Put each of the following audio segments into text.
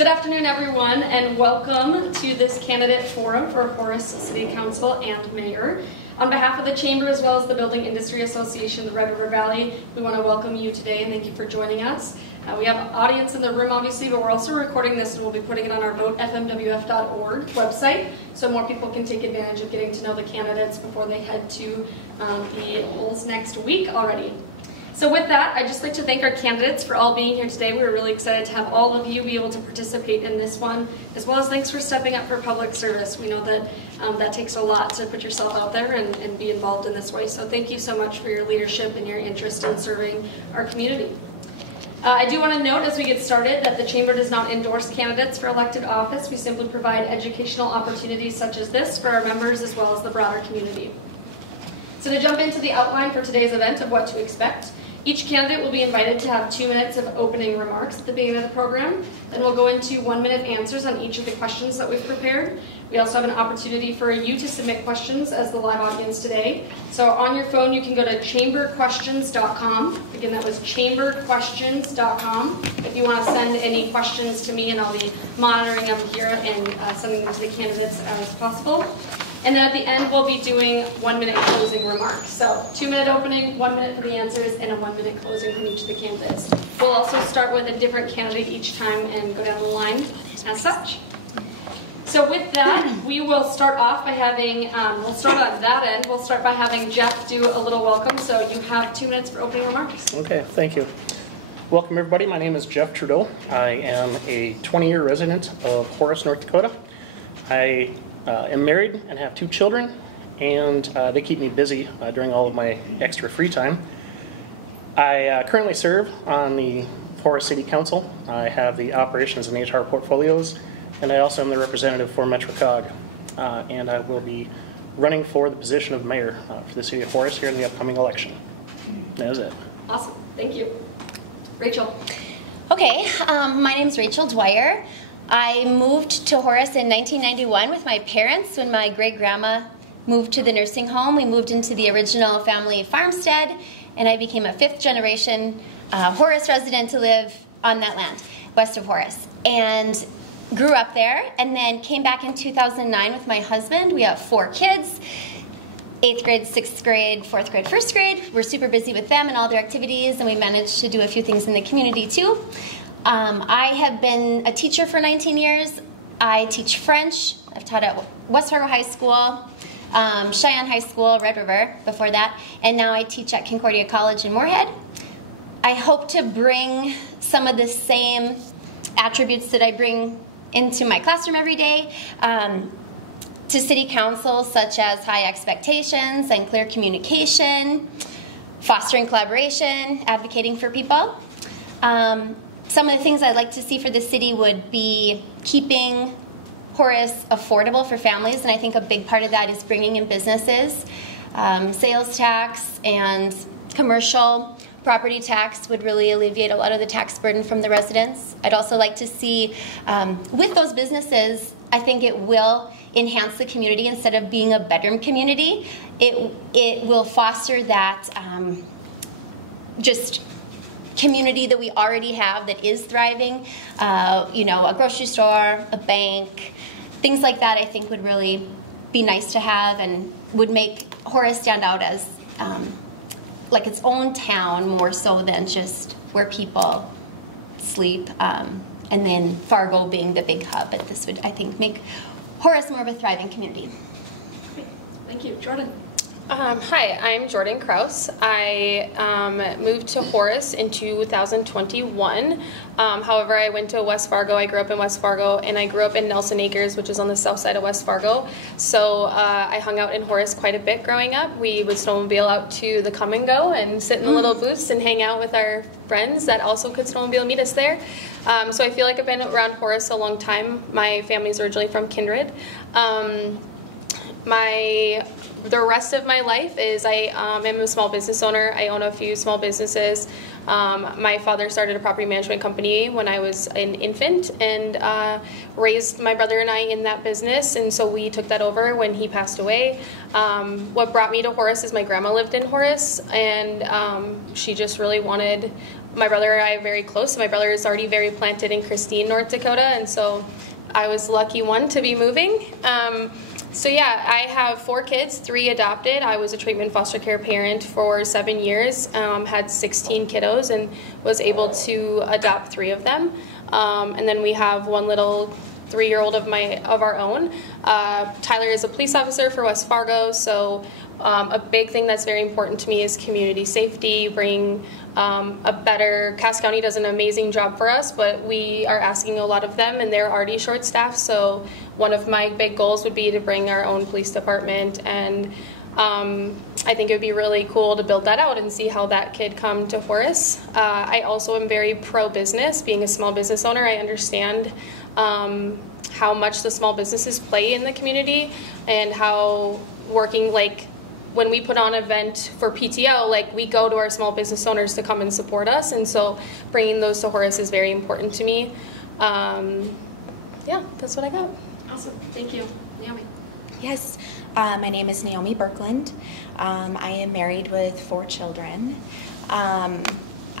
Good afternoon, everyone, and welcome to this candidate forum for Horace City Council and Mayor. On behalf of the Chamber as well as the Building Industry Association, the Red River Valley, we want to welcome you today and thank you for joining us. We have an audience in the room, obviously, but we're also recording this and we'll be putting it on our votefmwf.org website so more people can take advantage of getting to know the candidates before they head to the polls next week already. So with that, I'd just like to thank our candidates for all being here today. We're really excited to have all of you be able to participate in this one, as well as thanks for stepping up for public service. We know that that takes a lot to put yourself out there and be involved in this way. So thank you so much for your leadership and your interest in serving our community. I do want to note as we get started that the Chamber does not endorse candidates for elected office. We simply provide educational opportunities such as this for our members as well as the broader community. So to jump into the outline for today's event of what to expect, each candidate will be invited to have 2 minutes of opening remarks at the beginning of the program. Then we'll go into 1-minute answers on each of the questions that we've prepared. We also have an opportunity for you to submit questions as the live audience today. So on your phone, you can go to chamberquestions.com. Again, that was chamberquestions.com. If you want to send any questions to me, and I'll be monitoring them here and sending them to the candidates as possible. And then at the end, we'll be doing 1-minute closing remarks. So 2-minute opening, 1 minute for the answers, and a 1-minute closing from each of the candidates. We'll also start with a different candidate each time and go down the line as such. So with that, we will start off by having, we'll start on that end. We'll start by having Jeff do a little welcome. So you have 2 minutes for opening remarks. Okay, thank you. Welcome everybody. My name is Jeff Trudeau. I am a 20-year resident of Horace, North Dakota. I am married and have 2 children, and they keep me busy during all of my extra free time. I currently serve on the Horace City Council. I have the operations and HR portfolios, and I also am the representative for MetroCog. And I will be running for the position of mayor for the city of Horace here in the upcoming election. That is it. Awesome. Thank you. Rachel. Okay, my name is Rachel Dwyer. I moved to Horace in 1991 with my parents when my great-grandma moved to the nursing home. We moved into the original family farmstead, and I became a 5th-generation Horace resident to live on that land, west of Horace, and grew up there, and then came back in 2009 with my husband. We have 4 kids, 8th grade, 6th grade, 4th grade, 1st grade. We're super busy with them and all their activities, and we managed to do a few things in the community too. I have been a teacher for 19 years. I teach French. I've taught at West Fargo High School, Cheyenne High School, Red River before that, and now I teach at Concordia College in Moorhead. I hope to bring some of the same attributes that I bring into my classroom every day to City Council, such as high expectations and clear communication, fostering collaboration, advocating for people. Some of the things I'd like to see for the city would be keeping Horace affordable for families, and I think a big part of that is bringing in businesses. Sales tax and commercial property tax would really alleviate a lot of the tax burden from the residents. I'd also like to see, with those businesses, I think it will enhance the community instead of being a bedroom community. It will foster that just community that we already have that is thriving. You know, a grocery store, a bank, things like that I think would really be nice to have and would make Horace stand out as like its own town more so than just where people sleep, and then Fargo being the big hub. But this would, I think, make Horace more of a thriving community. Great. Thank you. Jordan. Hi, I'm Jordan Kraus. I moved to Horace in 2021. However, I went to West Fargo. I grew up in West Fargo, and I grew up in Nelson Acres, which is on the south side of West Fargo. So I hung out in Horace quite a bit growing up. We would snowmobile out to the Come and Go and sit in the little booths and hang out with our friends that also could snowmobile meet us there. So I feel like I've been around Horace a long time. My family's originally from Kindred. The rest of my life is I am a small business owner. I own a few small businesses. My father started a property management company when I was an infant and raised my brother and I in that business, and so we took that over when he passed away. What brought me to Horace is my grandma lived in Horace, and she just really wanted my brother and I are very close. My brother is already very planted in Christine, North Dakota, and so I was lucky one to be moving. So yeah, I have 4 kids, 3 adopted. I was a treatment foster care parent for 7 years, had 16 kiddos, and was able to adopt 3 of them. And then we have one little 3-year-old of our own. Tyler is a police officer for West Fargo, so a big thing that's very important to me is community safety, bring a better, Cass County does an amazing job for us, but we are asking a lot of them and they're already short-staffed, so one of my big goals would be to bring our own police department, and I think it would be really cool to build that out and see how that could come to Horace. I also am very pro-business. Being a small business owner, I understand how much the small businesses play in the community and how working, like when we put on an event for PTO, like we go to our small business owners to come and support us, and so bringing those to Horace is very important to me. Yeah, that's what I got. Awesome, thank you. Naomi. Yes, my name is Naomi Birkland. I am married with 4 children.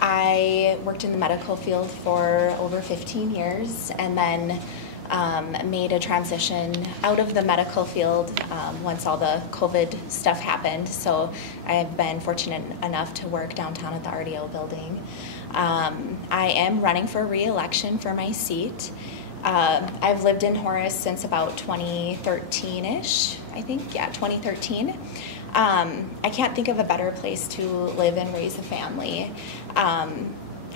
I worked in the medical field for over 15 years and then made a transition out of the medical field once all the COVID stuff happened. So I've been fortunate enough to work downtown at the RDO building. I am running for re-election for my seat. I've lived in Horace since about 2013-ish, I think, yeah, 2013. I can't think of a better place to live and raise a family.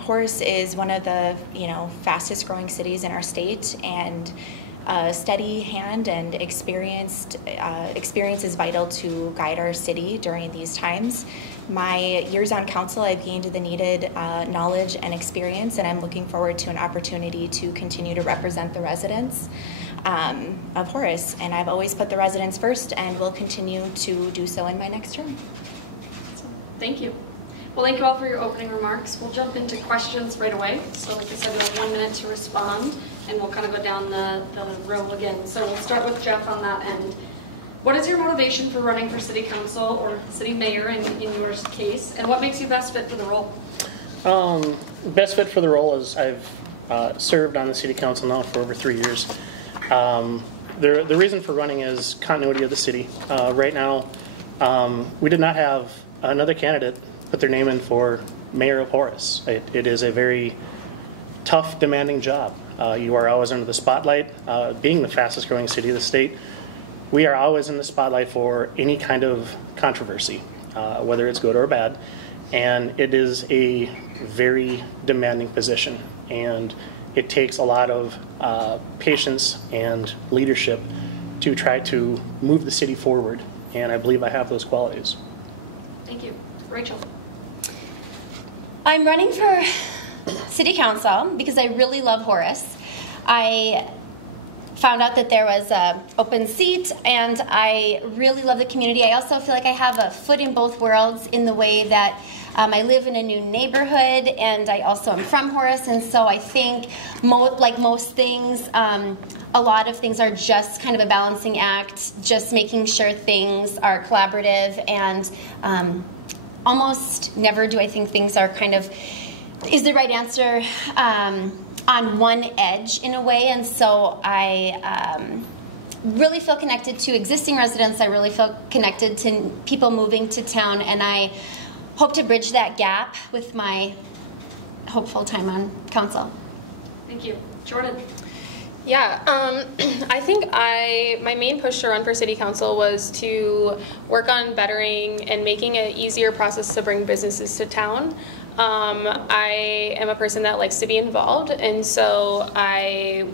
Horace is one of the fastest growing cities in our state, and a steady hand and experience is vital to guide our city during these times. My years on council, I've gained the needed knowledge and experience, and I'm looking forward to an opportunity to continue to represent the residents of Horace. And I've always put the residents first and will continue to do so in my next term. Thank you. Well, thank you all for your opening remarks. We'll jump into questions right away. So like I said, we have 1 minute to respond, and we'll kind of go down the row again. So we'll start with Jeff on that end. What is your motivation for running for city council or city mayor in your case, and what makes you best fit for the role? Best fit for the role is I've served on the city council now for over 3 years. The reason for running is continuity of the city. Right now, we did not have another candidate put their name in for mayor of Horace. It is a very tough, demanding job. You are always under the spotlight. Being the fastest growing city of the state, we are always in the spotlight for any kind of controversy, whether it's good or bad. And it is a very demanding position. And it takes a lot of patience and leadership to try to move the city forward. And I believe I have those qualities. Thank you. Rachel. I'm running for city council because I really love Horace. I found out that there was an open seat, and I really love the community. I also feel like I have a foot in both worlds in the way that I live in a new neighborhood, and I also am from Horace, and so I think, like most things, a lot of things are just kind of a balancing act, just making sure things are collaborative, and almost never do I think things are kind of, is the right answer on one edge in a way, and so I really feel connected to existing residents. I really feel connected to people moving to town, and I hope to bridge that gap with my hopeful time on council. Thank you. Jordan. Yeah, I think my main push to run for city council was to work on bettering and making an easier process to bring businesses to town. I am a person that likes to be involved, and so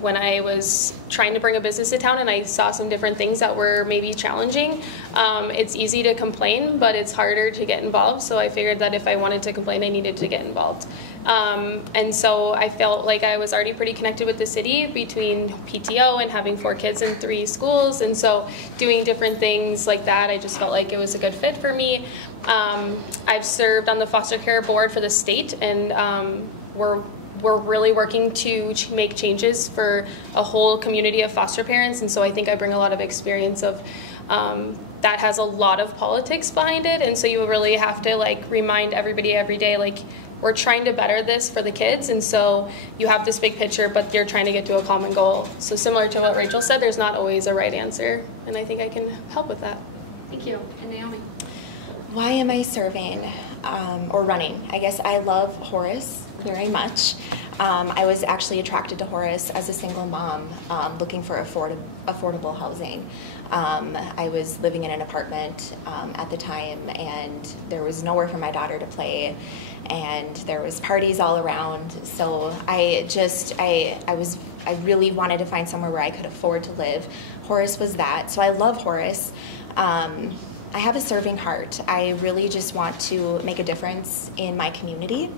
when I was trying to bring a business to town and I saw some different things that were maybe challenging, it's easy to complain, but it's harder to get involved, so I figured that if I wanted to complain, I needed to get involved. And so I felt like I was already pretty connected with the city between PTO and having 4 kids in 3 schools, and so doing different things like that, I just felt like it was a good fit for me. I've served on the foster care board for the state, and we're really working to make changes for a whole community of foster parents, and so I think I bring a lot of experience of that has a lot of politics behind it, and so you really have to like remind everybody every day, like, we're trying to better this for the kids, and so you have this big picture, but you're trying to get to a common goal. So similar to what Rachel said, there's not always a right answer, and I think I can help with that. Thank you. And Naomi? Why am I serving or running? I guess I love Horace very much. I was actually attracted to Horace as a single mom looking for affordable housing. I was living in an apartment at the time, and there was nowhere for my daughter to play, and there was parties all around. So I really wanted to find somewhere where I could afford to live. Horace was that. So I love Horace. I have a serving heart. I really just want to make a difference in my community.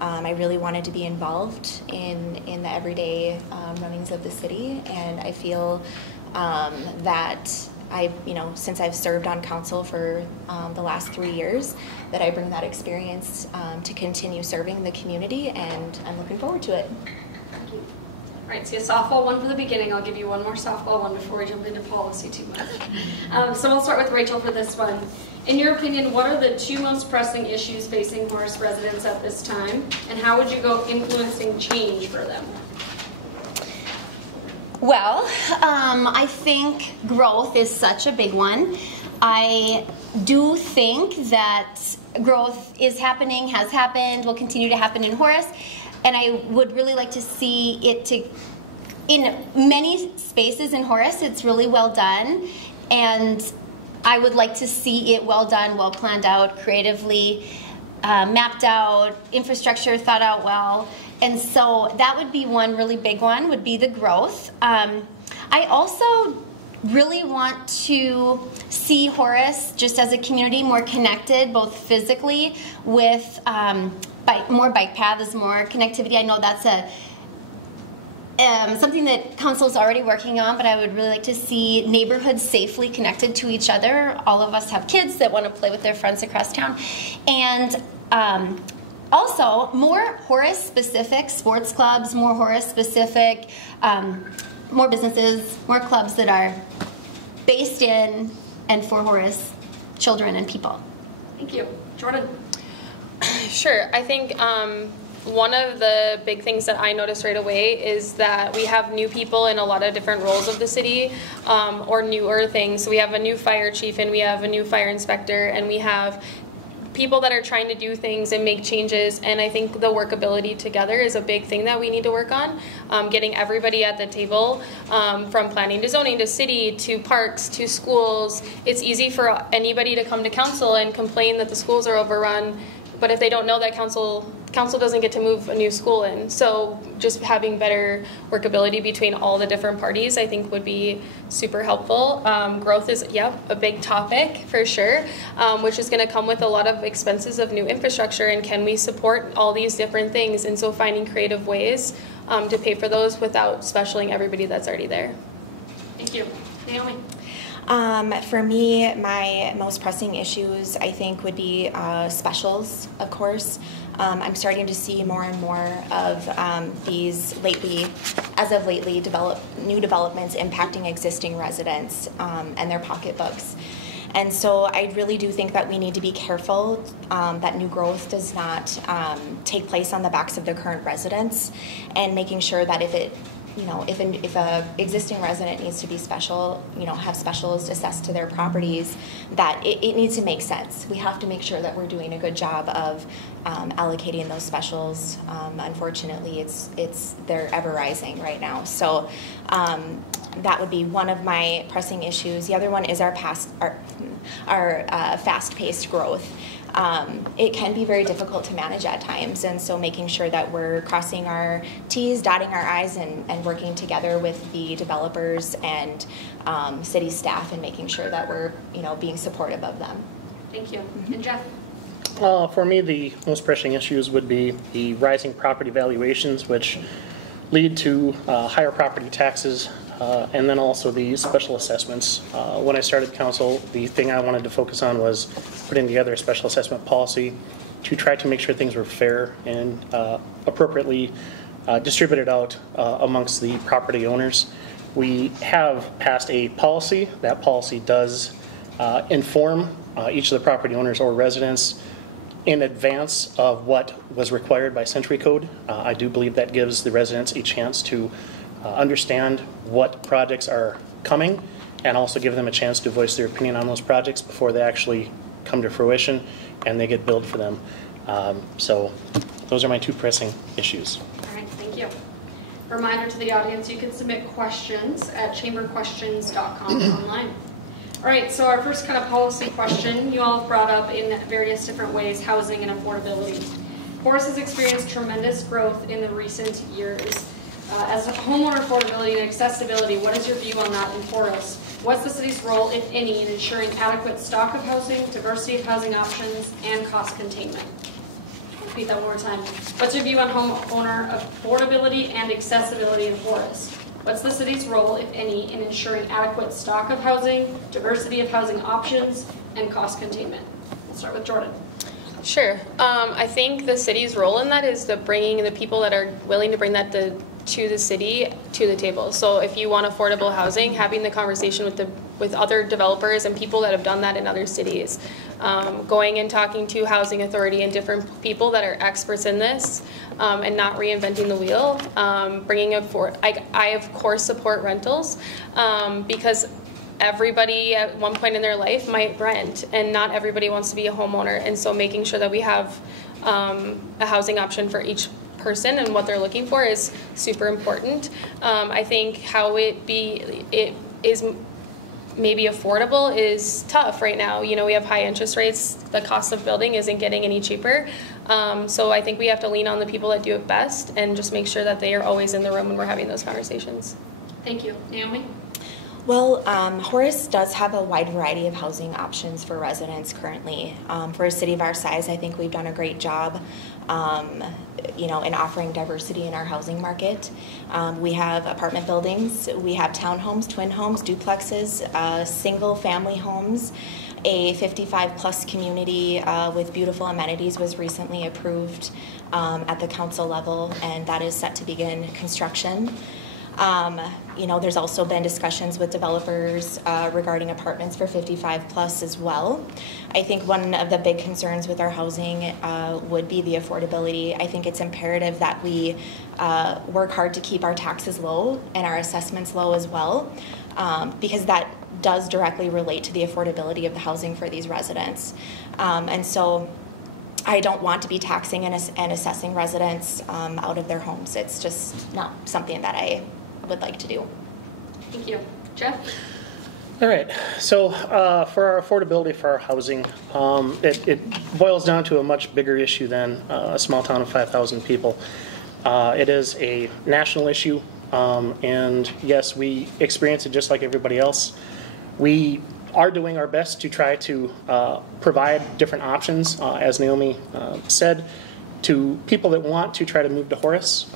I really wanted to be involved in the everyday runnings of the city, and I feel that since I've served on council for the last 3 years, that I bring that experience to continue serving the community, and I'm looking forward to it. All right, see a softball one for the beginning. I'll give you one more softball one before we jump into policy too much. So we'll start with Rachel for this one. In your opinion, what are the 2 most pressing issues facing Horace residents at this time, and how would you go influencing change for them? Well, I think growth is such a big one. I do think that growth is happening, has happened, will continue to happen in Horace. And I would really like to see it in many spaces in Horace, it's really well done. And I would like to see it well done, well planned out, creatively mapped out, infrastructure thought out well. And so that would be one really big one, would be the growth. I also really want to see Horace just as a community more connected, both physically with more bike paths, more connectivity. I know that's something that council is already working on, but I would really like to see neighborhoods safely connected to each other. All of us have kids that want to play with their friends across town. And also, more Horace-specific sports clubs, more Horace-specific, more businesses, more clubs that are based in and for Horace children and people. Thank you. Jordan? Sure. I think one of the big things that I noticed right away is that we have new people in a lot of different roles of the city, or newer things. So we have a new fire chief, and we have a new fire inspector, and we have people that are trying to do things and make changes, and I think the workability together is a big thing that we need to work on. Getting everybody at the table, from planning to zoning to city to parks to schools. It's easy for anybody to come to council and complain that the schools are overrun, but if they don't know that council doesn't get to move a new school in. So just having better workability between all the different parties, I think, would be super helpful. Growth is, a big topic for sure, which is going to come with a lot of expenses of new infrastructure, and can we support all these different things? And so finding creative ways to pay for those without specialing everybody that's already there. Thank you. Naomi? For me, my most pressing issues, I think, would be specials, of course. I'm starting to see more and more of these as of lately, new developments impacting existing residents and their pocketbooks. And so I really do think that we need to be careful that new growth does not take place on the backs of the current residents, and making sure that if a existing resident needs to be have specials assessed to their properties, that it needs to make sense. We have to make sure that we're doing a good job of allocating those specials. Unfortunately, they're ever rising right now. So that would be one of my pressing issues. The other one is our fast-paced growth. It can be very difficult to manage at times, and so making sure that we're crossing our T's, dotting our I's, and working together with the developers and city staff, and making sure that we're being supportive of them. Thank you. And Jeff? For me, the most pressing issues would be the rising property valuations, which lead to higher property taxes, and then also the special assessments. When I started council, the thing I wanted to focus on was putting together a special assessment policy to try to make sure things were fair and appropriately distributed out amongst the property owners. We have passed a policy. That policy does inform each of the property owners or residents in advance of what was required by Century Code. I do believe that gives the residents a chance to understand what projects are coming and also give them a chance to voice their opinion on those projects before they actually come to fruition and they get billed for them. So those are my two pressing issues. All right, thank you. Reminder to the audience, you can submit questions at chamberquestions.com online. All right, so our first kind of policy question, you all have brought up in various different ways, housing and affordability. Horace has experienced tremendous growth in the recent years. As homeowner affordability and accessibility, what is your view on that in Horace? What's the city's role, if any, in ensuring adequate stock of housing, diversity of housing options, and cost containment? I'll repeat that one more time. What's your view on homeowner affordability and accessibility in Horace? What's the city's role, if any, in ensuring adequate stock of housing, diversity of housing options, and cost containment? We'll start with Jordan. Sure. I think the city's role in that is bringing the people that are willing to bring that to the city to the table. So if you want affordable housing, having the conversation with other developers and people that have done that in other cities, going and talking to housing authority and different people that are experts in this, and not reinventing the wheel. I of course support rentals because everybody at one point in their life might rent, and not everybody wants to be a homeowner. And so making sure that we have a housing option for each person and what they're looking for is super important. I think how it is maybe affordable is tough right now. You know, we have high interest rates. The cost of building isn't getting any cheaper. So I think we have to lean on the people that do it best and just make sure that they are always in the room when we're having those conversations. Thank you. Naomi? Well, Horace does have a wide variety of housing options for residents currently. For a city of our size, I think we've done a great job, in offering diversity in our housing market. We have apartment buildings, we have townhomes, twin homes, duplexes, single family homes. A 55-plus community with beautiful amenities was recently approved at the council level, and that is set to begin construction. There's also been discussions with developers regarding apartments for 55 plus as well. I think one of the big concerns with our housing would be the affordability. I think it's imperative that we work hard to keep our taxes low and our assessments low as well, because that does directly relate to the affordability of the housing for these residents. And so I don't want to be taxing and assessing residents out of their homes. It's just not something that I would like to do. Thank you. Jeff? All right, so for our affordability for our housing, it boils down to a much bigger issue than a small town of 5,000 people. It is a national issue, and yes, we experience it just like everybody else. We are doing our best to try to provide different options, as Naomi said, to people that want to try to move to Horace.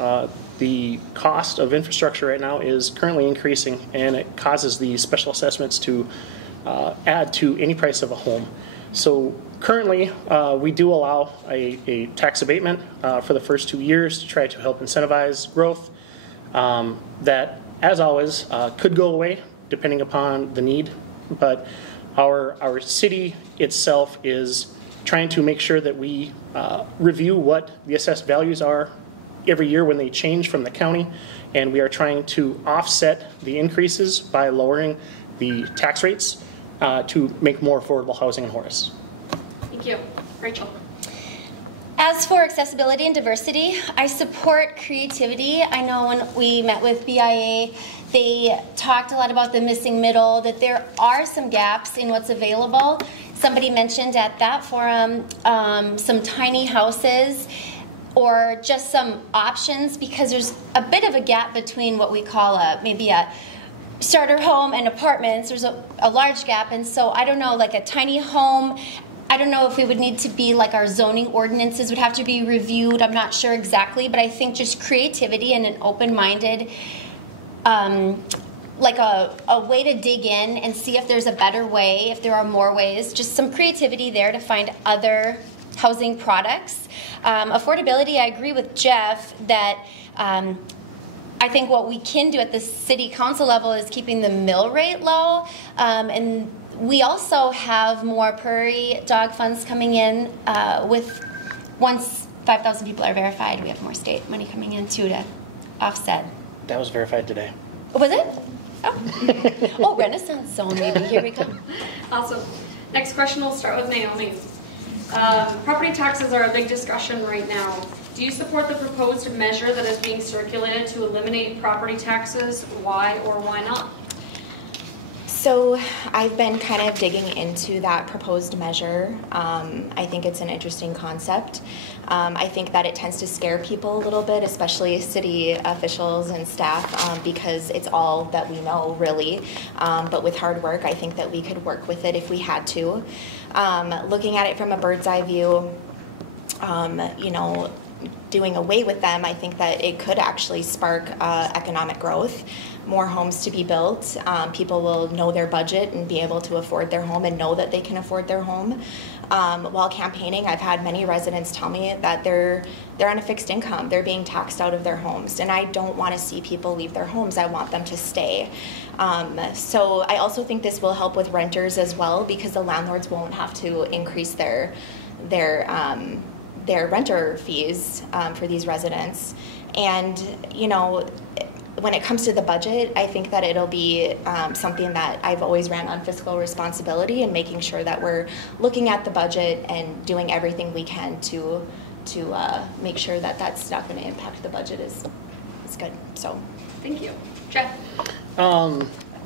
The cost of infrastructure right now is currently increasing, and it causes the special assessments to add to any price of a home. So currently, we do allow a tax abatement for the first 2 years to try to help incentivize growth. That, as always, could go away depending upon the need. But our city itself is trying to make sure that we review what the assessed values are every year when they change from the county, and we are trying to offset the increases by lowering the tax rates to make more affordable housing in Horace. Thank you. Rachel? As for accessibility and diversity, I support creativity. I know when we met with BIA, they talked a lot about the missing middle, that there are some gaps in what's available. Somebody mentioned at that forum some tiny houses or just some options, because there's a bit of a gap between what we call maybe a starter home and apartments. There's a large gap, and so I don't know, like a tiny home, I don't know if it would need to be like our zoning ordinances would have to be reviewed. I'm not sure exactly, but I think just creativity and an open-minded, like a way to dig in and see if there's a better way, if there are more ways, just some creativity there to find other housing products. Affordability, I agree with Jeff that I think what we can do at the city council level is keeping the mill rate low, and We also have more prairie dog funds coming in once 5,000 people are verified, we have more state money coming in too to offset. That was verified today. Was it? Oh, oh, Renaissance Zone maybe. Here we go. Awesome. Next question, we'll start with Naomi. Property taxes are a big discussion right now. Do you support the proposed measure that is being circulated to eliminate property taxes? Why or why not? So I've been kind of digging into that proposed measure. I think it's an interesting concept. I think that it tends to scare people a little bit, especially city officials and staff, because it's all that we know, really. But with hard work, I think that we could work with it if we had to. Looking at it from a bird's eye view, you know, doing away with them, I think that it could actually spark economic growth, more homes to be built. People will know their budget and be able to afford their home and know that they can afford their home. While campaigning, I've had many residents tell me that they're on a fixed income. They're being taxed out of their homes, and I don't want to see people leave their homes. I want them to stay. So I also think this will help with renters as well, because the landlords won't have to increase their renter fees for these residents. And, you know, when it comes to the budget, I think that it'll be something that I've always ran on fiscal responsibility and making sure that we're looking at the budget and doing everything we can to make sure that that's not going to impact the budget is good. So, thank you. Jeff?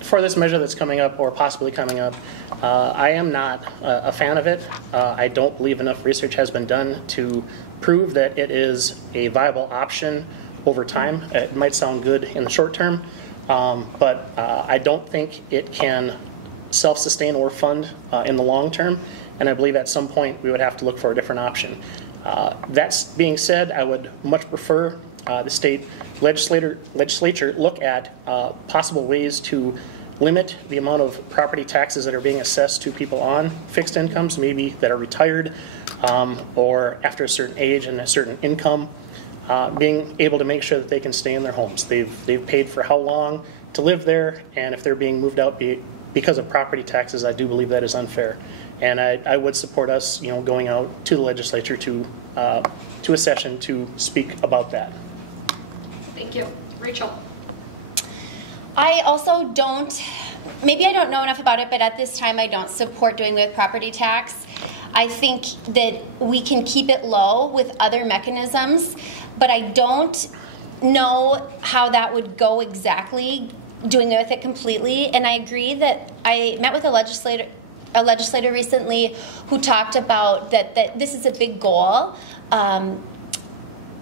For this measure that's coming up or possibly coming up, I am not a fan of it. I don't believe enough research has been done to prove that it is a viable option over time. It might sound good in the short term, but I don't think it can self-sustain or fund in the long term, and I believe at some point we would have to look for a different option. That being said, I would much prefer the state legislature look at possible ways to limit the amount of property taxes that are being assessed to people on fixed incomes, maybe that are retired or after a certain age and a certain income, being able to make sure that they can stay in their homes. They've paid for how long to live there, and if they're being moved out because of property taxes, I do believe that is unfair. And I would support us, going out to the legislature to a session to speak about that. Thank you. Rachel? I also maybe I don't know enough about it, but at this time I don't support doing with property tax. I think that we can keep it low with other mechanisms, but I don't know how that would go exactly, doing with it completely. And I agree that I met with a legislator recently who talked about that this is a big goal.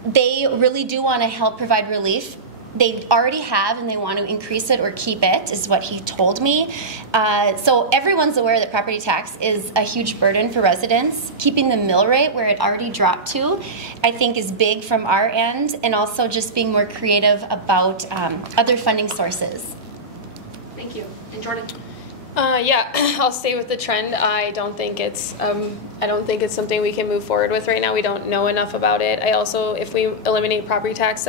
They really do want to help provide relief. They already have, and they want to increase it or keep it, is what he told me. So everyone's aware that property tax is a huge burden for residents. Keeping the mill rate where it already dropped to, I think, is big from our end, and also just being more creative about other funding sources. Thank you. And Jordan? Yeah, I'll stay with the trend. I don't think it's something we can move forward with right now. We don't know enough about it. I also, if we eliminate property tax,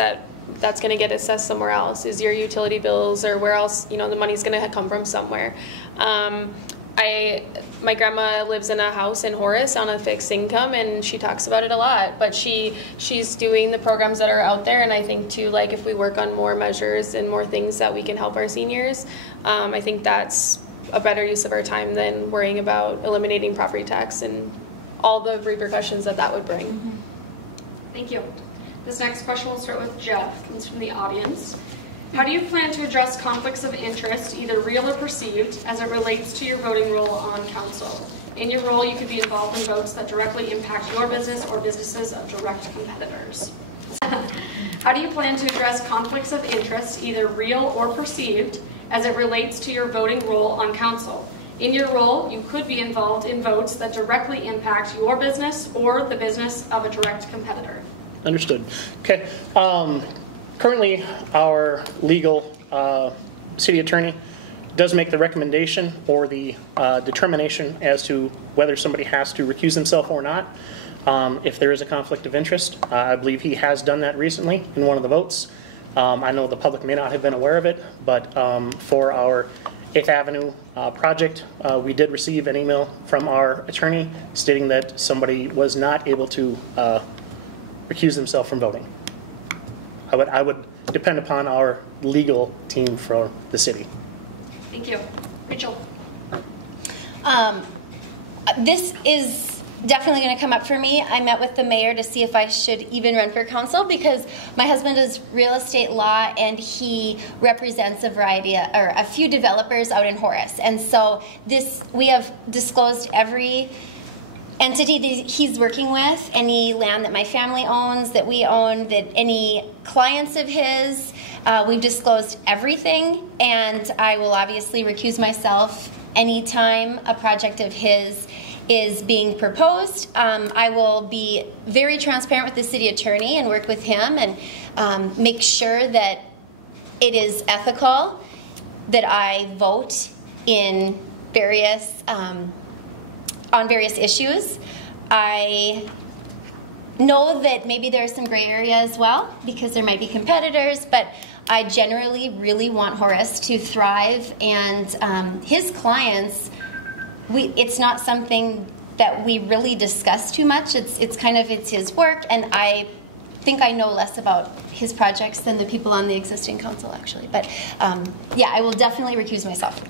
that's going to get assessed somewhere else. Is your utility bills or where else? The money's going to come from somewhere. My grandma lives in a house in Horace on a fixed income, and she talks about it a lot. But she's doing the programs that are out there, and I think too, like if we work on more measures and more things that we can help our seniors, I think that's a better use of our time than worrying about eliminating property tax and all the repercussions that would bring. Mm-hmm. Thank you. This next question will start with Jeff. Comes from the audience. How do you plan to address conflicts of interest, either real or perceived, as it relates to your voting role on council? In your role, you could be involved in votes that directly impact your business or businesses of direct competitors. How do you plan to address conflicts of interest, either real or perceived, as it relates to your voting role on council? In your role, you could be involved in votes that directly impact your business or the business of a direct competitor. Understood. Okay. Currently, our legal city attorney does make the recommendation or the determination as to whether somebody has to recuse himself or not. If there is a conflict of interest, I believe he has done that recently in one of the votes. I know the public may not have been aware of it, but for our 8th Avenue project, we did receive an email from our attorney stating that somebody was not able to recuse themselves from voting. I would depend upon our legal team for the city. Thank you. Rachel. This is definitely going to come up for me. I met with the mayor to see if I should even run for council because my husband does real estate law and he represents a few developers out in Horace. And so we have disclosed every entity that he's working with, any land that my family owns, that we own, that any clients of his. We've disclosed everything, and I will obviously recuse myself anytime a project of his is being proposed. I will be very transparent with the city attorney and work with him and make sure that it is ethical, that I vote in on various issues. I know that maybe there's some gray area as well because there might be competitors, but I generally really want Horace to thrive, and his clients, it's not something that we really discuss too much. It's his work, and I think I know less about his projects than the people on the existing council, actually. But yeah, I will definitely recuse myself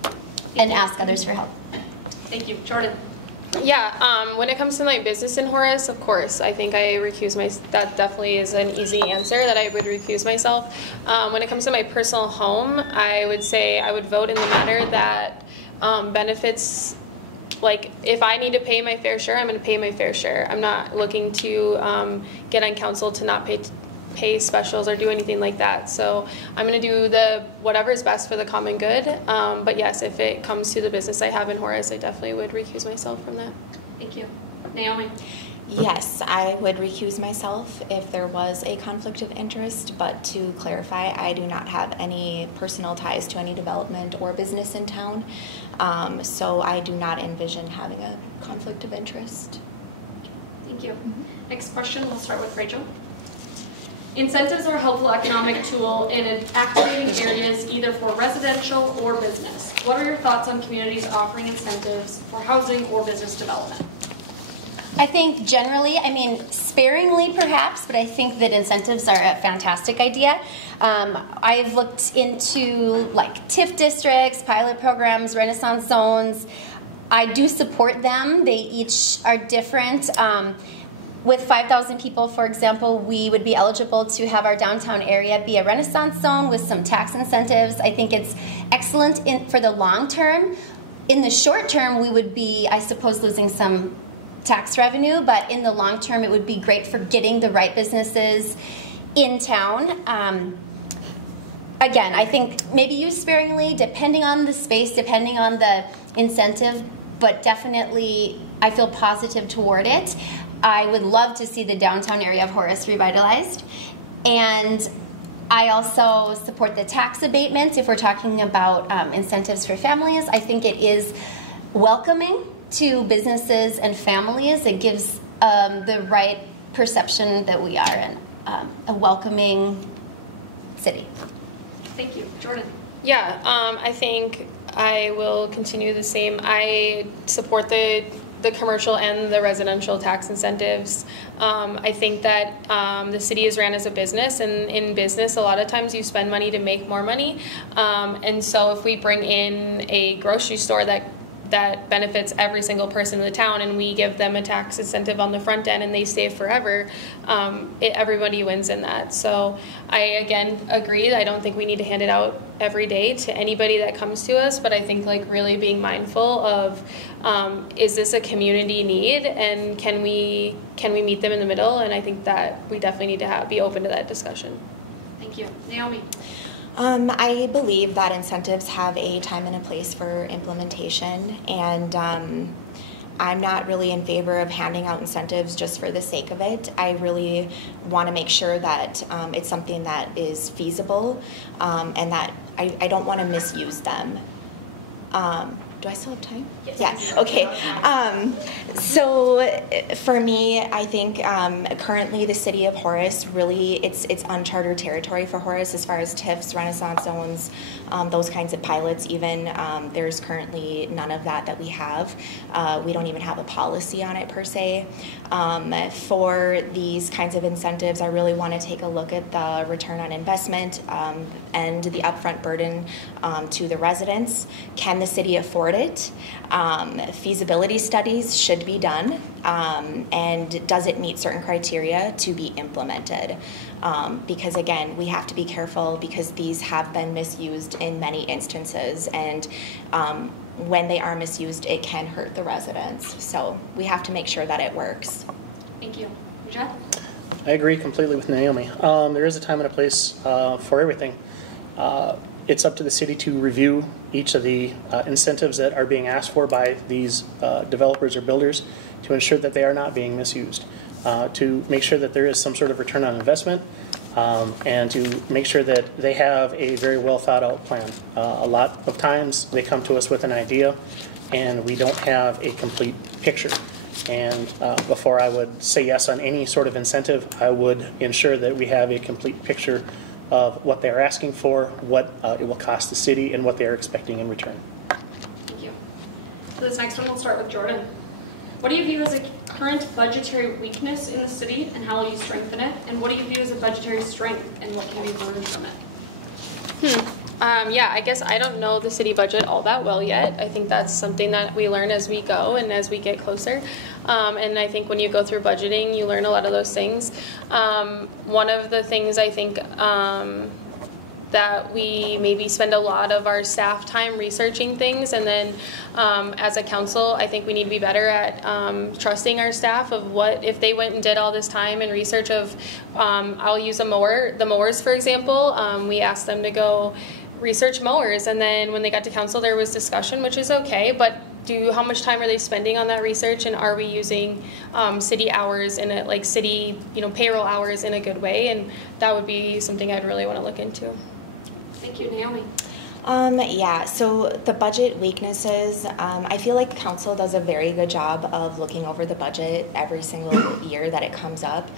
and ask others for help. Thank you. Jordan. Yeah, when it comes to my business in Horace, of course, I think I recuse myself. That definitely is an easy answer, that I would recuse myself. When it comes to my personal home, I would say I would vote in the matter that benefits, like if I need to pay my fair share, I'm going to pay my fair share. I'm not looking to get on council to not pay specials or do anything like that. So I'm going to do whatever is best for the common good. But yes, if it comes to the business I have in Horace, I definitely would recuse myself from that. Thank you. Naomi. Yes, I would recuse myself if there was a conflict of interest, but to clarify, I do not have any personal ties to any development or business in town, so I do not envision having a conflict of interest. Thank you. Next question, we'll start with Rachel. Incentives are a helpful economic tool in activating areas either for residential or business. What are your thoughts on communities offering incentives for housing or business development? I think generally, sparingly perhaps, but I think that incentives are a fantastic idea. I've looked into like TIF districts, pilot programs, Renaissance zones. I do support them. They each are different. With 5,000 people, for example, we would be eligible to have our downtown area be a Renaissance zone with some tax incentives. I think it's excellent for the long term. In the short term, we would be, I suppose, losing some tax revenue, but in the long term, it would be great for getting the right businesses in town. Again, I think maybe use sparingly, depending on the space, depending on the incentive, but definitely I feel positive toward it. I would love to see the downtown area of Horace revitalized. And I also support the tax abatement if we're talking about incentives for families. I think it is welcoming to businesses and families. It gives the right perception that we are a welcoming city. Thank you. Jordan. Yeah, I think I will continue the same. I support the commercial and the residential tax incentives. I think that the city is ran as a business, and in business a lot of times you spend money to make more money, and so if we bring in a grocery store that benefits every single person in the town and we give them a tax incentive on the front end and they save forever, everybody wins in that. So I again agree, I don't think we need to hand it out every day to anybody that comes to us, but I think like really being mindful of is this a community need and can we meet them in the middle, and I think that we definitely need to be open to that discussion. Thank you. Naomi. I believe that incentives have a time and a place for implementation, and I'm not really in favor of handing out incentives just for the sake of it. I really want to make sure that it's something that is feasible, and that I don't want to misuse them. Do I still have time? Yes. Yeah, okay. So for me, I think currently the city of Horace really, it's uncharted territory for Horace as far as TIFs, Renaissance zones, those kinds of pilots even. There's currently none of that we have. We don't even have a policy on it per se. For these kinds of incentives, I really want to take a look at the return on investment and the upfront burden to the residents. Can the city afford it? Feasibility studies should be done, and does it meet certain criteria to be implemented? Because again, we have to be careful because these have been misused in many instances, and when they are misused, it can hurt the residents. So we have to make sure that it works. Thank you. Jeff? I agree completely with Naomi. There is a time and a place for everything. It's up to the city to review each of the incentives that are being asked for by these developers or builders to ensure that they are not being misused, to make sure that there is some sort of return on investment, and to make sure that they have a very well thought out plan. A lot of times they come to us with an idea and we don't have a complete picture. And before I would say yes on any sort of incentive, I would ensure that we have a complete picture of what they're asking for, what it will cost the city, and what they're expecting in return. Thank you. For this next one, we'll start with Jordan. What do you view as a current budgetary weakness in the city, and how will you strengthen it? And what do you view as a budgetary strength, and what can be learned from it? Yeah, I guess I don't know the city budget all that well yet. I think that's something that we learn as we go and as we get closer. And I think when you go through budgeting, you learn a lot of those things. One of the things I think that we maybe spend a lot of our staff time researching things, and then as a council, I think we need to be better at trusting our staff of what, if they went and did all this time and research of, I'll use the mowers for example, we asked them to go research mowers, and then when they got to council there was discussion, which is okay, but how much time are they spending on that research, and are we using city hours in it, like city payroll hours in a good way? And that would be something I'd really want to look into. Thank you. Naomi? Yeah, so the budget weaknesses, I feel like the council does a very good job of looking over the budget every single year that it comes up.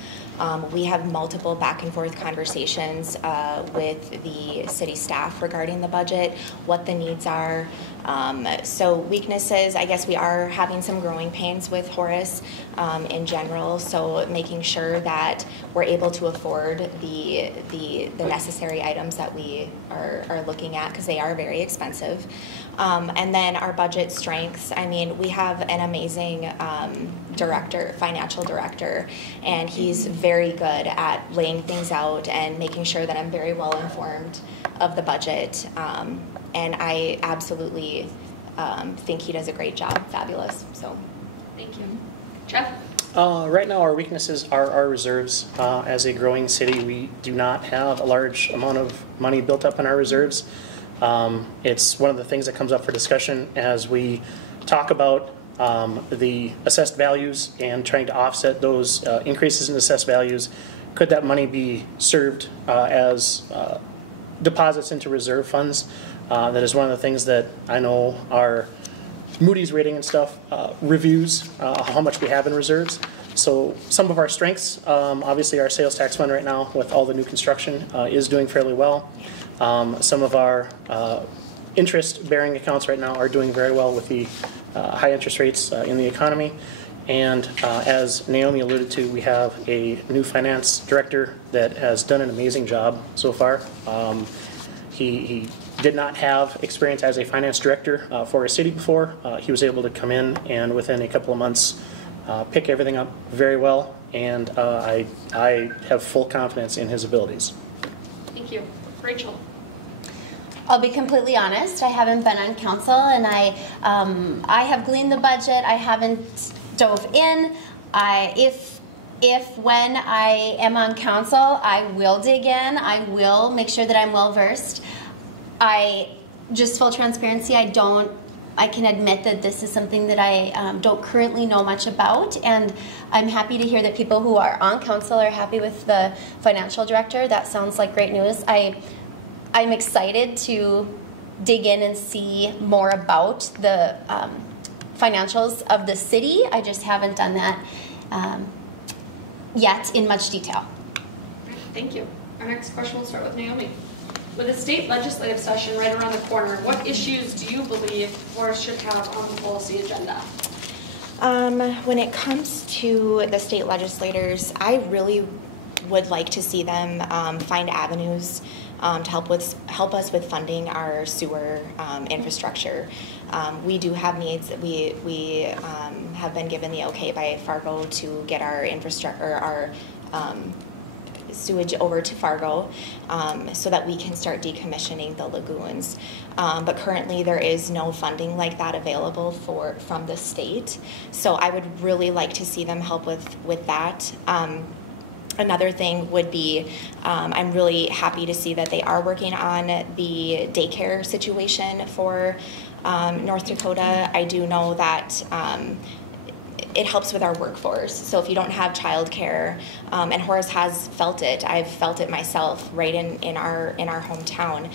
We have multiple back and forth conversations with the city staff regarding the budget, what the needs are. So weaknesses, I guess we are having some growing pains with Horace in general, so making sure that we're able to afford the necessary items that we are looking at, because they are very expensive. And then our budget strengths, I mean, we have an amazing financial director, and he's very good at laying things out and making sure that I'm very well informed of the budget. And I absolutely think he does a great job. Fabulous. So, thank you. Jeff? Right now our weaknesses are our reserves. As a growing city, we do not have a large amount of money built up in our reserves. It's one of the things that comes up for discussion as we talk about the assessed values and trying to offset those increases in assessed values. Could that money be served as deposits into reserve funds? That is one of the things that I know our Moody's rating and stuff reviews how much we have in reserves. So some of our strengths, obviously our sales tax fund right now with all the new construction is doing fairly well. Some of our interest-bearing accounts right now are doing very well with the high interest rates in the economy. And as Naomi alluded to, we have a new finance director that has done an amazing job so far. He did not have experience as a finance director for a city before. He was able to come in and within a couple of months pick everything up very well, and I have full confidence in his abilities. Thank you. Rachel? I'll be completely honest, I haven't been on council, and I have gleaned the budget. I haven't dove in. If when I am on council, I will dig in. I will make sure that I'm well versed. Just full transparency, I can admit that this is something that I don't currently know much about, and I'm happy to hear that people who are on council are happy with the financial director. That sounds like great news. I'm excited to dig in and see more about the financials of the city. I just haven't done that yet in much detail. Thank you. Our next question will start with Naomi. With the state legislative session right around the corner, what issues do you believe Horace should have on the policy agenda? When it comes to the state legislators, I really would like to see them find avenues to help us with funding our sewer infrastructure. We do have needs. We have been given the okay by Fargo to get our infrastructure, or our sewage over to Fargo, so that we can start decommissioning the lagoons. But currently there is no funding like that available from the state. So I would really like to see them help with that. Another thing would be, I'm really happy to see that they are working on the daycare situation for North Dakota. I do know that it helps with our workforce. So if you don't have childcare, and Horace has felt it, I've felt it myself right in our hometown.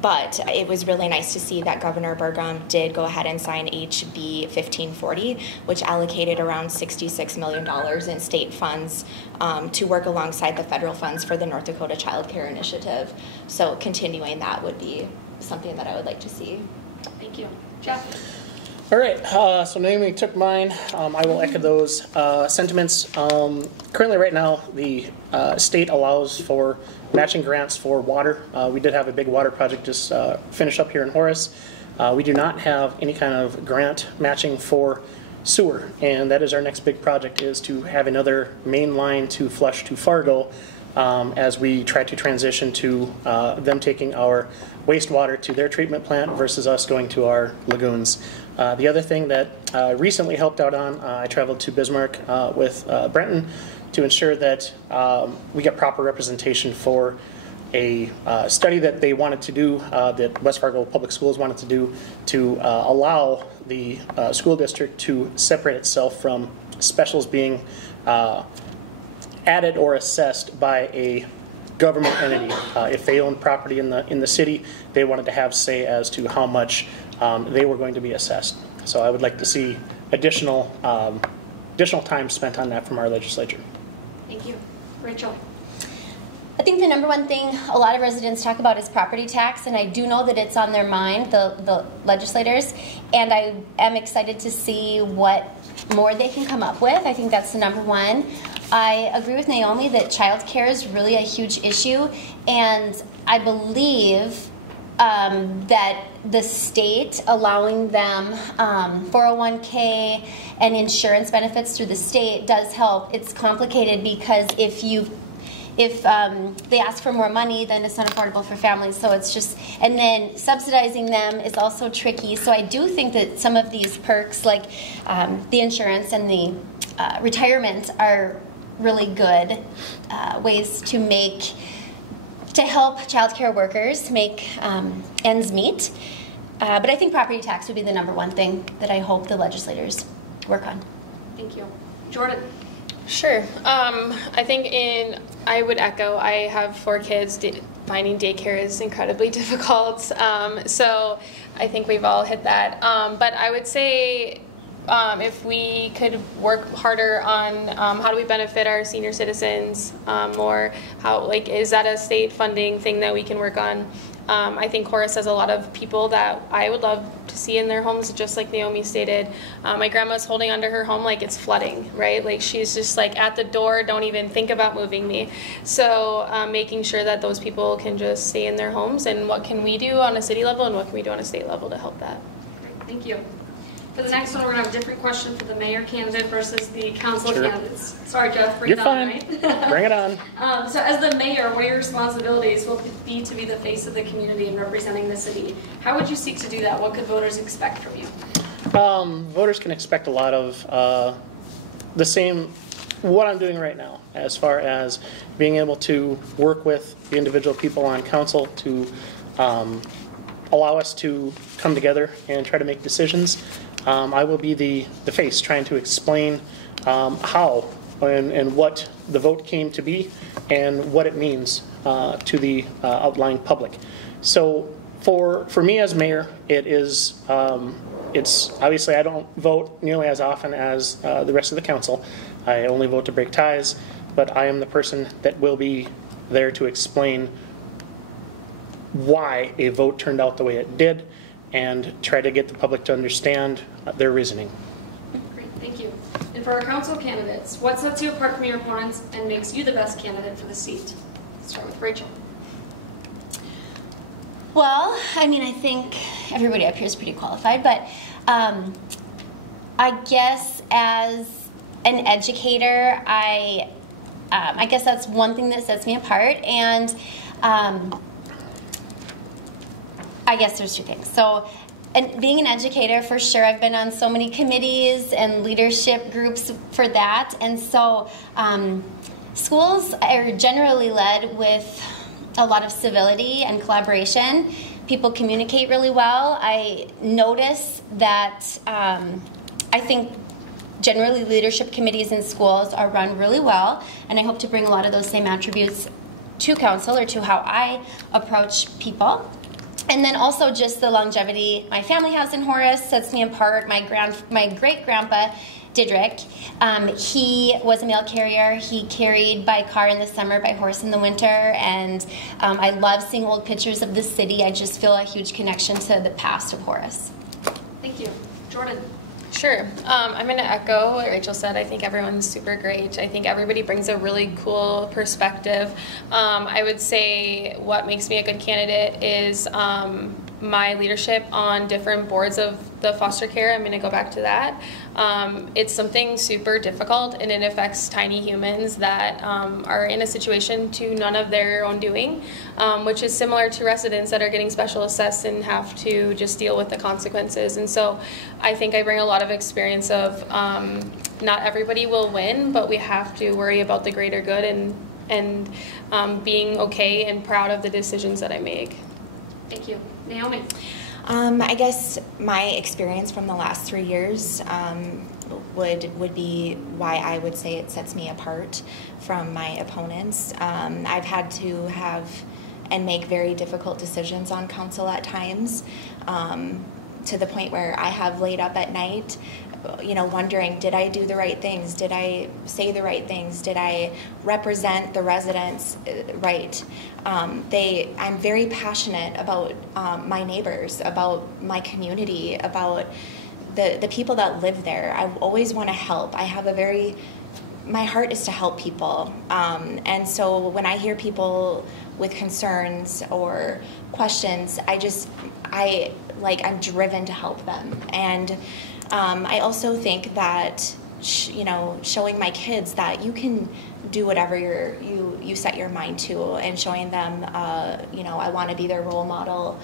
But it was really nice to see that Governor Burgum did go ahead and sign HB 1540, which allocated around $66 million in state funds to work alongside the federal funds for the North Dakota Child Care Initiative. So continuing that would be something that I would like to see. Thank you. Jeff? All right, so Naomi took mine. I will echo those sentiments. Currently right now, the state allows for matching grants for water. We did have a big water project just finish up here in Horace. We do not have any kind of grant matching for sewer, and that is our next big project, is to have another main line to flush to Fargo as we try to transition to them taking our wastewater to their treatment plant versus us going to our lagoons. The other thing that recently helped out on, I traveled to Bismarck with Brenton to ensure that we get proper representation for a study that they wanted to do, that West Fargo Public Schools wanted to do, to allow the school district to separate itself from specials being added or assessed by a government entity. If they own property in the city, they wanted to have say as to how much they were going to be assessed. So I would like to see additional time spent on that from our legislature. Thank you. Rachel? I think the number one thing a lot of residents talk about is property tax, and I do know that it's on their mind, the legislators, and I am excited to see what more they can come up with. I think that's the number one. I agree with Naomi that childcare is really a huge issue, and I believe that the state allowing them 401k and insurance benefits through the state does help. It's complicated because if they ask for more money, then it's not affordable for families. So it's just, and then subsidizing them is also tricky. So I do think that some of these perks, like the insurance and the retirement, are really good ways to help childcare workers make ends meet. But I think property tax would be the number one thing that I hope the legislators work on. Thank you. Jordan? Sure. I think I would echo, I have 4 kids. Finding daycare is incredibly difficult. So I think we've all hit that. But I would say if we could work harder on how do we benefit our senior citizens more, is that a state funding thing that we can work on? I think Horace has a lot of people that I would love to see in their homes, just like Naomi stated. My grandma's holding onto her home like it's flooding, right? Like she's just like at the door, don't even think about moving me. So making sure that those people can just stay in their homes, and what can we do on a city level and what can we do on a state level to help that? Great. Thank you. For the next one, we're going to have a different question for the mayor candidate versus the council candidates. Sorry, Jeff, bring it on, right? Bring it on. So as the mayor, what are your responsibilities will be to be the face of the community and representing the city? How would you seek to do that? What could voters expect from you? Voters can expect a lot of the same, what I'm doing right now, as far as being able to work with the individual people on council to allow us to come together and try to make decisions. I will be the face, trying to explain how and what the vote came to be and what it means to the outlying public. So For me as mayor, it is, it's obviously I don't vote nearly as often as the rest of the council. I only vote to break ties, but I am the person that will be there to explain why a vote turned out the way it did and try to get the public to understand their reasoning. Great, thank you. And for our council candidates, what sets you apart from your opponents and makes you the best candidate for the seat? Let's start with Rachel. Well, I mean, I think everybody up here is pretty qualified, but I guess as an educator, I guess that's one thing that sets me apart, and I guess there's two things. So, and being an educator, for sure, I've been on so many committees and leadership groups for that, and so schools are generally led with a lot of civility and collaboration. People communicate really well. I notice that I think generally leadership committees in schools are run really well, and I hope to bring a lot of those same attributes to council or to how I approach people. And then also just the longevity my family has in Horace sets me apart. My great-grandpa, Didrik, he was a mail carrier. He carried by car in the summer, by horse in the winter, and I love seeing old pictures of the city. I just feel a huge connection to the past of Horace. Thank you. Jordan. Sure. I'm going to echo what Rachel said. I think everyone's super great. I think everybody brings a really cool perspective. I would say what makes me a good candidate is my leadership on different boards of the foster care. I'm going to go back to that. It's something super difficult, and it affects tiny humans that are in a situation to none of their own doing, which is similar to residents that are getting special assessed and have to just deal with the consequences. And so I think I bring a lot of experience of not everybody will win, but we have to worry about the greater good and being okay and proud of the decisions that I make. Thank you. Naomi. I guess my experience from the last 3 years would be why I would say it sets me apart from my opponents. I've had to have and make very difficult decisions on council at times, to the point where I have laid up at night, wondering, did I do the right things? Did I say the right things? Did I represent the residents right? I'm very passionate about my neighbors, about my community, about the people that live there. I always want to help. My heart is to help people. And so when I hear people with concerns or questions, I'm driven to help them. And I also think that showing my kids that you can do whatever you set your mind to, and showing them I want to be their role model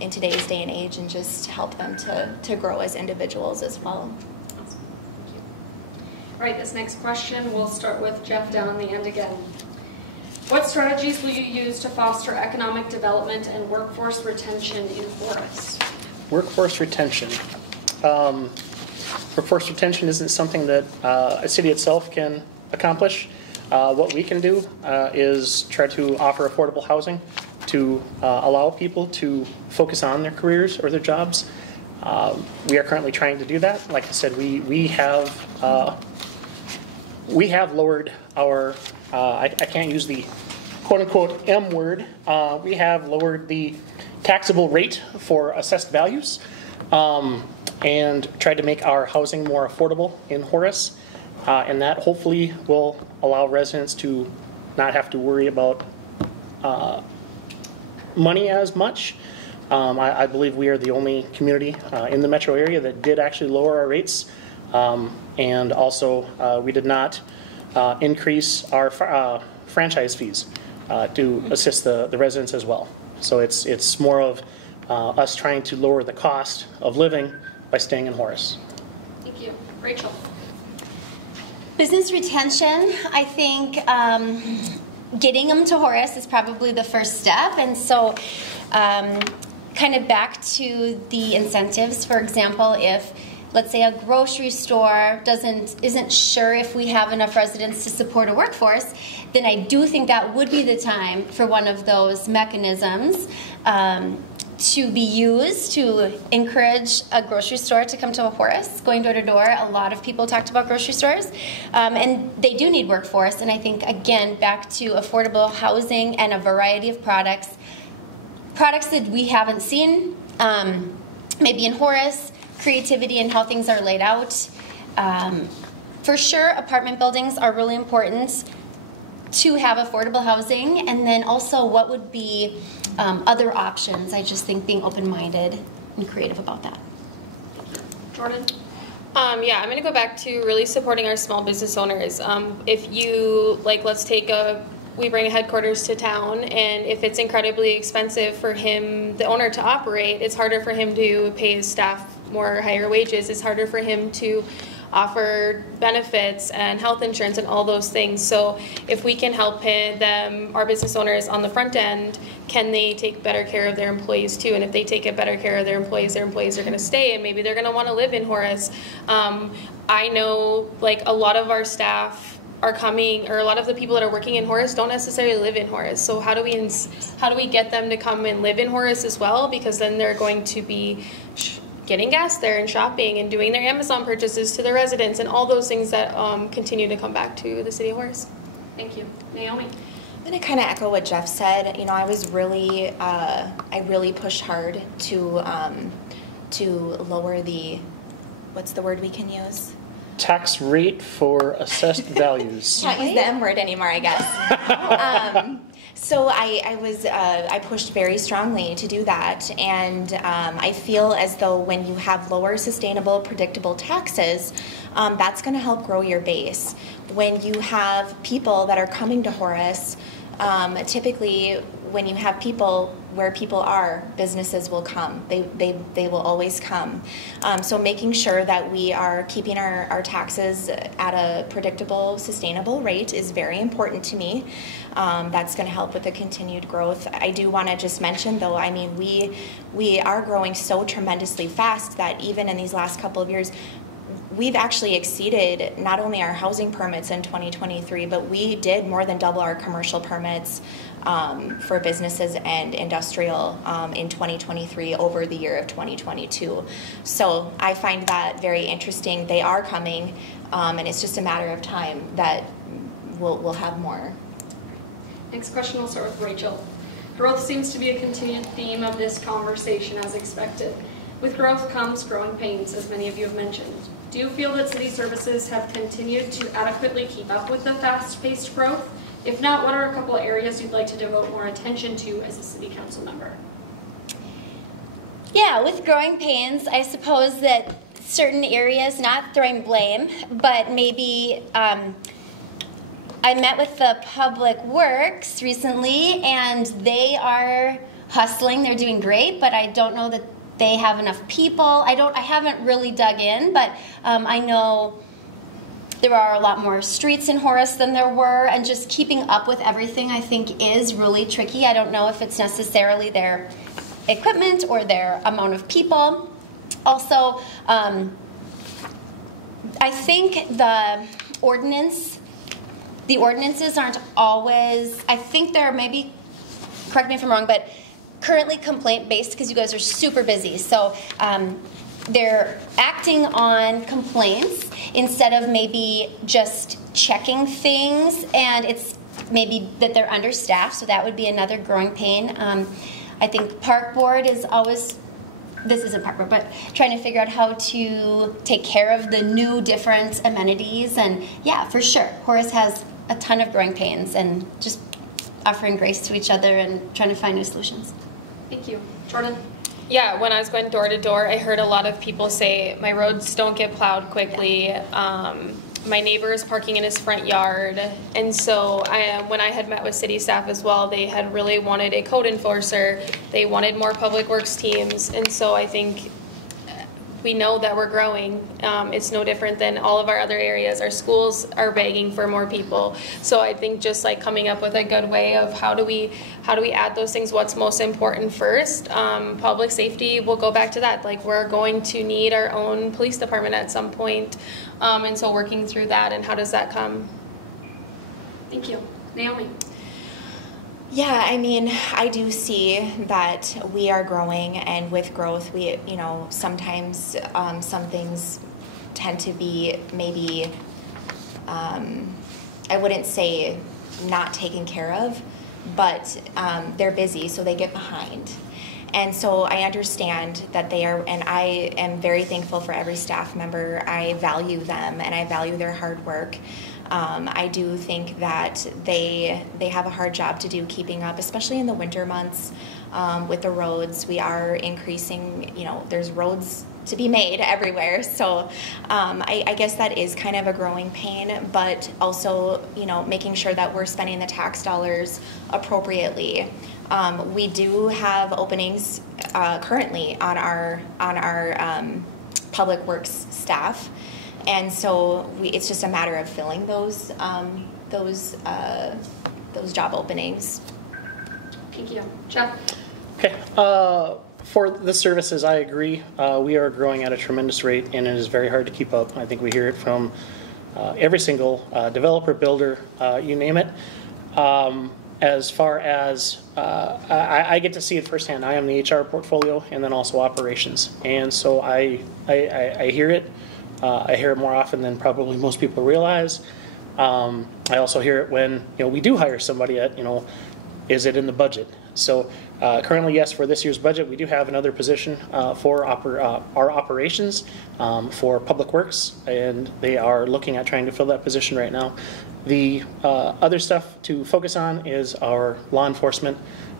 in today's day and age, and just help them to grow as individuals as well. Awesome. Thank you. All right, this next question, we'll start with Jeff down on the end again. What strategies will you use to foster economic development and workforce retention in Horace? Workforce retention. Workforce retention isn't something that a city itself can accomplish. What we can do is try to offer affordable housing to allow people to focus on their careers or their jobs. We are currently trying to do that. Like I said, we have lowered our, I can't use the quote-unquote M word, we have lowered the taxable rate for assessed values, and tried to make our housing more affordable in Horace, and that hopefully will allow residents to not have to worry about money as much. I believe we are the only community in the metro area that did actually lower our rates, and also we did not increase our franchise fees to assist the residents as well. So it's more of us trying to lower the cost of living by staying in Horace. Thank you. Rachel. Business retention, I think getting them to Horace is probably the first step. And so kind of back to the incentives, for example, if let's say a grocery store isn't sure if we have enough residents to support a workforce, then I do think that would be the time for one of those mechanisms to be used to encourage a grocery store to come to Horace, going door to door. A lot of people talked about grocery stores, and they do need workforce. And I think, again, back to affordable housing and a variety of products that we haven't seen, maybe in Horace, creativity and how things are laid out. For sure, apartment buildings are really important to have affordable housing, and then also what would be other options. I just think being open-minded and creative about that. Jordan? Yeah, I'm going to go back to really supporting our small business owners. If you, like, let's take we bring a headquarters to town, and if it's incredibly expensive for him, the owner, to operate, it's harder for him to pay his staff higher wages. It's harder for him to offer benefits and health insurance and all those things. So if we can help them, our business owners on the front end, can they take better care of their employees too? And if they take better care of their employees are going to stay, and maybe they're going to want to live in Horace. I know, like, a lot of our staff are coming, or a lot of the people that are working in Horace don't necessarily live in Horace. So how do we get them to come and live in Horace as well? Because then they're going to be getting gas there and shopping and doing their Amazon purchases to their residents and all those things that continue to come back to the city of Horace. Thank you. Naomi? I'm going to kind of echo what Jeff said. You know, I really pushed hard to lower the, what's the word we can use? Tax rate for assessed values. Can't use the M word anymore, I guess. So I pushed very strongly to do that, and I feel as though when you have lower, sustainable, predictable taxes, that's going to help grow your base. When you have people that are coming to Horace, typically when you have people where people are, businesses will come. They will always come. So making sure that we are keeping our taxes at a predictable, sustainable rate is very important to me. That's going to help with the continued growth. I do want to just mention, though, I mean, we are growing so tremendously fast that even in these last couple of years, we've actually exceeded not only our housing permits in 2023, but we did more than double our commercial permits for businesses and industrial in 2023 over the year of 2022. So I find that very interesting. They are coming, and it's just a matter of time that we'll have more. Next question will start with Rachel. Growth seems to be a continued theme of this conversation, as expected. With growth comes growing pains, as many of you have mentioned. Do you feel that city services have continued to adequately keep up with the fast-paced growth? If not, what are a couple of areas you'd like to devote more attention to as a city council member? Yeah, with growing pains, I suppose that certain areas, not throwing blame, but maybe I met with the Public Works recently, and they are hustling. They're doing great, but I don't know that they have enough people. I haven't really dug in, but I know there are a lot more streets in Horace than there were, and just keeping up with everything, I think, is really tricky. I don't know if it's necessarily their equipment or their amount of people. Also, I think the ordinances aren't always, I think they're maybe, correct me if I'm wrong, but currently complaint-based because you guys are super busy. So they're acting on complaints instead of maybe just checking things, and it's maybe that they're understaffed, so that would be another growing pain. I think Park Board is always, this isn't Park Board, but trying to figure out how to take care of the new different amenities, and yeah, for sure, Horace has a ton of growing pains, and just offering grace to each other and trying to find new solutions. Thank you. Jordan? Yeah, when I was going door to door, I heard a lot of people say, my roads don't get plowed quickly. My neighbor is parking in his front yard. And so when I had met with city staff as well, they had really wanted a code enforcer. They wanted more public works teams. And so I think we know that we're growing. It's no different than all of our other areas. Our schools are begging for more people. So I think just like coming up with a good way of how do we add those things, what's most important first. Public safety, we'll go back to that. Like, we're going to need our own police department at some point. And so working through that, and how does that come? Thank you. Naomi? Yeah, I mean, I do see that we are growing, and with growth, we, sometimes some things tend to be maybe, I wouldn't say not taken care of, but they're busy, so they get behind. And so I understand that they are, and I am very thankful for every staff member. I value them, and I value their hard work. I do think that they have a hard job to do keeping up, especially in the winter months with the roads. We are increasing, there's roads to be made everywhere. So I guess that is kind of a growing pain, but also, making sure that we're spending the tax dollars appropriately. We do have openings currently on our public works staff. And so it's just a matter of filling those job openings. Thank you. Jeff? Okay. For the services, I agree. We are growing at a tremendous rate, and it is very hard to keep up. I think we hear it from every single developer, builder, you name it. As far as I get to see it firsthand. I am the HR portfolio and then also operations. And so I hear it. I hear it more often than probably most people realize. I also hear it when we do hire somebody at is it in the budget? So currently, yes, for this year's budget, we do have another position for our operations for Public Works, and they are looking at trying to fill that position right now. The other stuff to focus on is our law enforcement.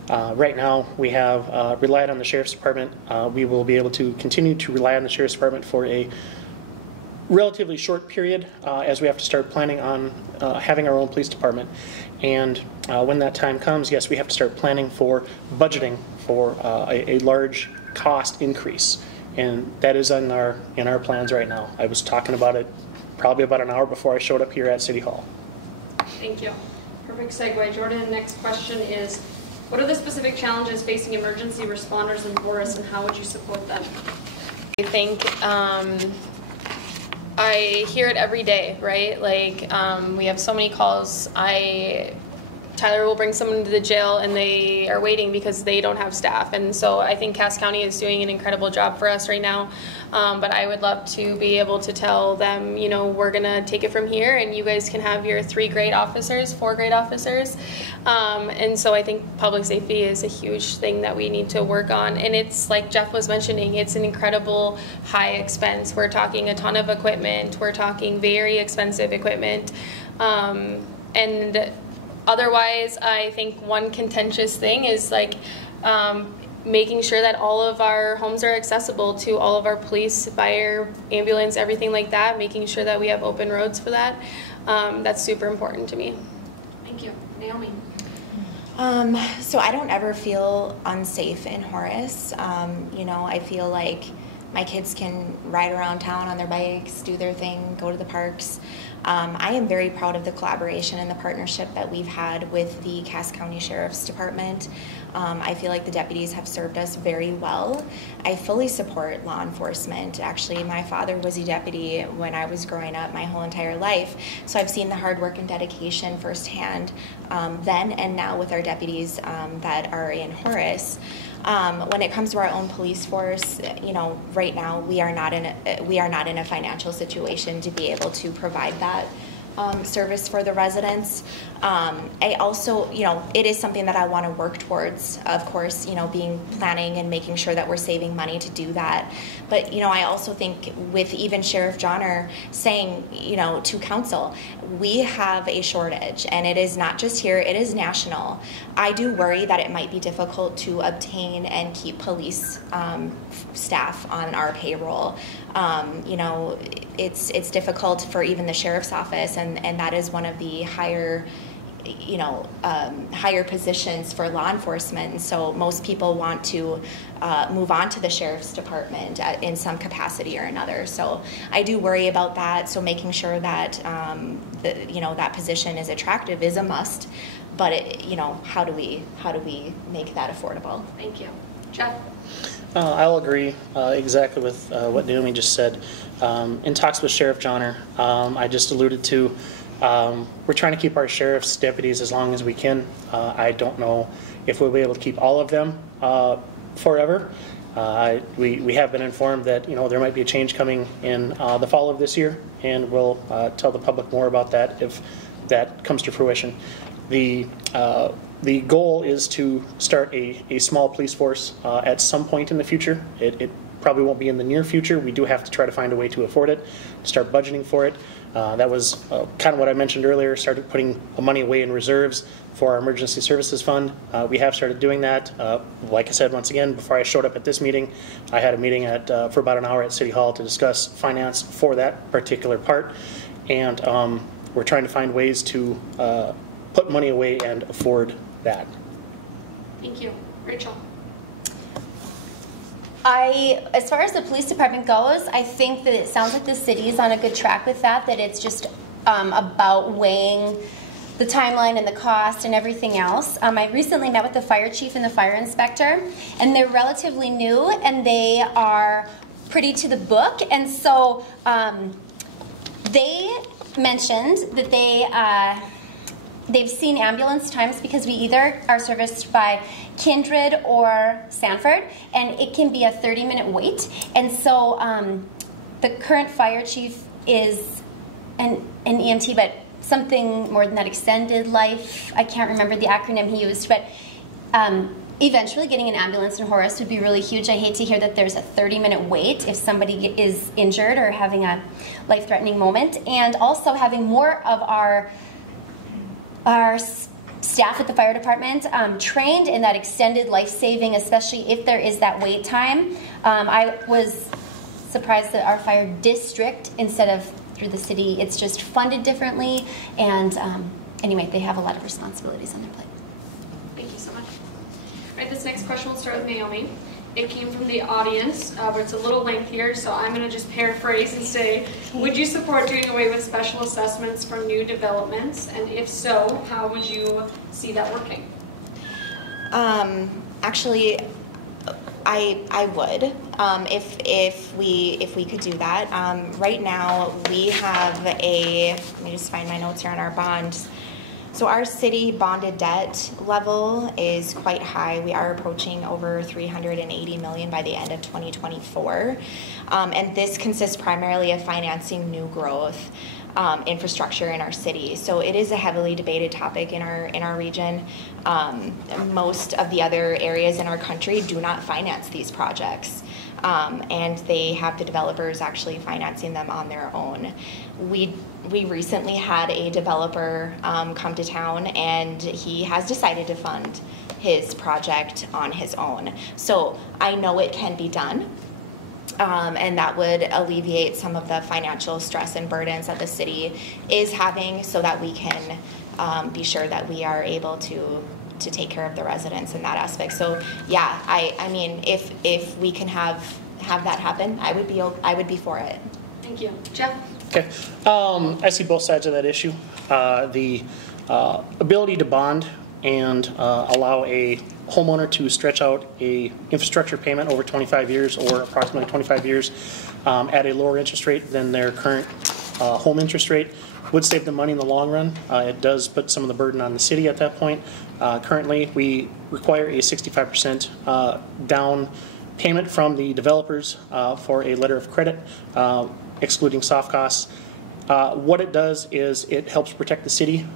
Right now, we have relied on the Sheriff's Department. We will be able to continue to rely on the Sheriff's Department for a relatively short period as we have to start planning on having our own police department. And when that time comes, yes, we have to start planning for budgeting for a large cost increase. And that is in our plans right now. I was talking about it probably about an hour before I showed up here at City Hall. Thank you. Perfect segue. Jordan, next question is, what are the specific challenges facing emergency responders in Horace, and how would you support them? I think I hear it every day, right? Like, we have so many calls. Tyler will bring someone to the jail and they are waiting because they don't have staff. And so I think Cass County is doing an incredible job for us right now. But I would love to be able to tell them, we're going to take it from here and you guys can have your 4 great officers. And so I think public safety is a huge thing that we need to work on. And it's like Jeff was mentioning, it's an incredible high expense. We're talking a ton of equipment. We're talking very expensive equipment. And otherwise, I think one contentious thing is like making sure that all of our homes are accessible to all of our police, fire, ambulance, everything like that, making sure that we have open roads for that. That's super important to me. Thank you. Naomi? So I don't ever feel unsafe in Horace. I feel like my kids can ride around town on their bikes, do their thing, go to the parks. I am very proud of the collaboration and the partnership that we've had with the Cass County Sheriff's Department. I feel like the deputies have served us very well. I fully support law enforcement. Actually, my father was a deputy when I was growing up my whole entire life, so I've seen the hard work and dedication firsthand then and now with our deputies that are in Horace. When it comes to our own police force, right now we are not in a financial situation to be able to provide that service for the residents. I also, it is something that I want to work towards, of course, being planning and making sure that we're saving money to do that. But, I also think with even Sheriff Johnner saying, to council, we have a shortage, and it is not just here, it is national. I do worry that it might be difficult to obtain and keep police staff on our payroll. It's difficult for even the sheriff's office, and that is one of the higher positions for law enforcement. And so most people want to move on to the sheriff's department in some capacity or another. So I do worry about that. So making sure that that position is attractive is a must. But how do we make that affordable? Thank you. Jeff? I'll agree exactly with what Naomi just said. In talks with Sheriff Johnner, I just alluded to We're trying to keep our sheriff's deputies as long as we can. I don't know if we'll be able to keep all of them forever. We have been informed that there might be a change coming in the fall of this year, and we'll tell the public more about that if that comes to fruition. The goal is to start a small police force at some point in the future. It probably won't be in the near future. We do have to try to find a way to afford it, start budgeting for it. That was kind of what I mentioned earlier, started putting money away in reserves for our emergency services fund. We have started doing that. Like I said, once again, before I showed up at this meeting, I had a meeting for about an hour at City Hall to discuss finance for that particular part. And we're trying to find ways to put money away and afford that. Thank you. Rachel. As far as the police department goes, I think that it sounds like the city is on a good track with that it's just about weighing the timeline and the cost and everything else. I recently met with the fire chief and the fire inspector, and they're relatively new, and they are pretty to the book. And so they mentioned that they've seen ambulance times because we either are serviced by Kindred or Sanford, and it can be a 30-minute wait. And so the current fire chief is an EMT, but something more than that, extended life. I can't remember the acronym he used, but eventually getting an ambulance in Horace would be really huge. I hate to hear that there's a 30-minute wait if somebody is injured or having a life-threatening moment, and also having more of our staff at the fire department trained in that extended life-saving, especially if there is that wait time. I was surprised that our fire district, instead of through the city, it's just funded differently, and anyway, they have a lot of responsibilities on their plate. Thank you so much. All right, this next question will start with Naomi. It came from the audience, but it's a little lengthier, so I'm going to just paraphrase and say, would you support doing away with special assessments for new developments? And if so, how would you see that working? Actually, I would, if we could do that. Right now, we have let me just find my notes here on our bonds. So our city bonded debt level is quite high. We are approaching over $380 million by the end of 2024. And this consists primarily of financing new growth infrastructure in our city. So it is a heavily debated topic in our region. Most of the other areas in our country do not finance these projects. And they have the developers actually financing them on their own. We recently had a developer come to town, and he has decided to fund his project on his own. So I know it can be done, and that would alleviate some of the financial stress and burdens that the city is having, so that we can be sure that we are able to take care of the residents in that aspect. So yeah, I mean, if we can have that happen, I would be for it. Thank you. Jeff? Okay. I see both sides of that issue. The ability to bond and allow a homeowner to stretch out a infrastructure payment over 25 years or approximately 25 years at a lower interest rate than their current home interest rate would save them money in the long run. It does put some of the burden on the city at that point. Currently, we require a 65% down payment from the developers for a letter of credit, excluding soft costs. What it does is it helps protect the city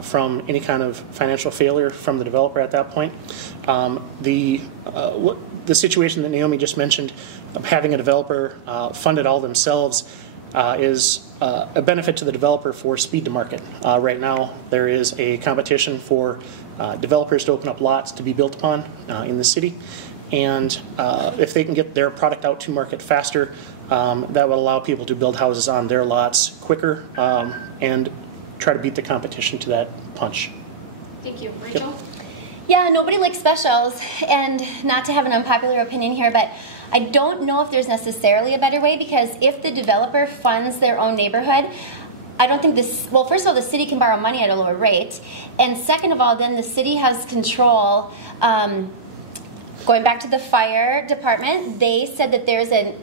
from any kind of financial failure from the developer at that point. The situation that Naomi just mentioned of having a developer fund it all themselves is a benefit to the developer for speed to market. Right now, there is a competition for developers to open up lots to be built upon in the city. And if they can get their product out to market faster, that will allow people to build houses on their lots quicker and try to beat the competition to that punch. Thank you. Rachel? Yep. Yeah, nobody likes specials, and not to have an unpopular opinion here, but I don't know if there's necessarily a better way, because if the developer funds their own neighborhood, I don't think this, well, first of all, the city can borrow money at a lower rate, and second of all, then the city has control Going back to the fire department, they said that there's a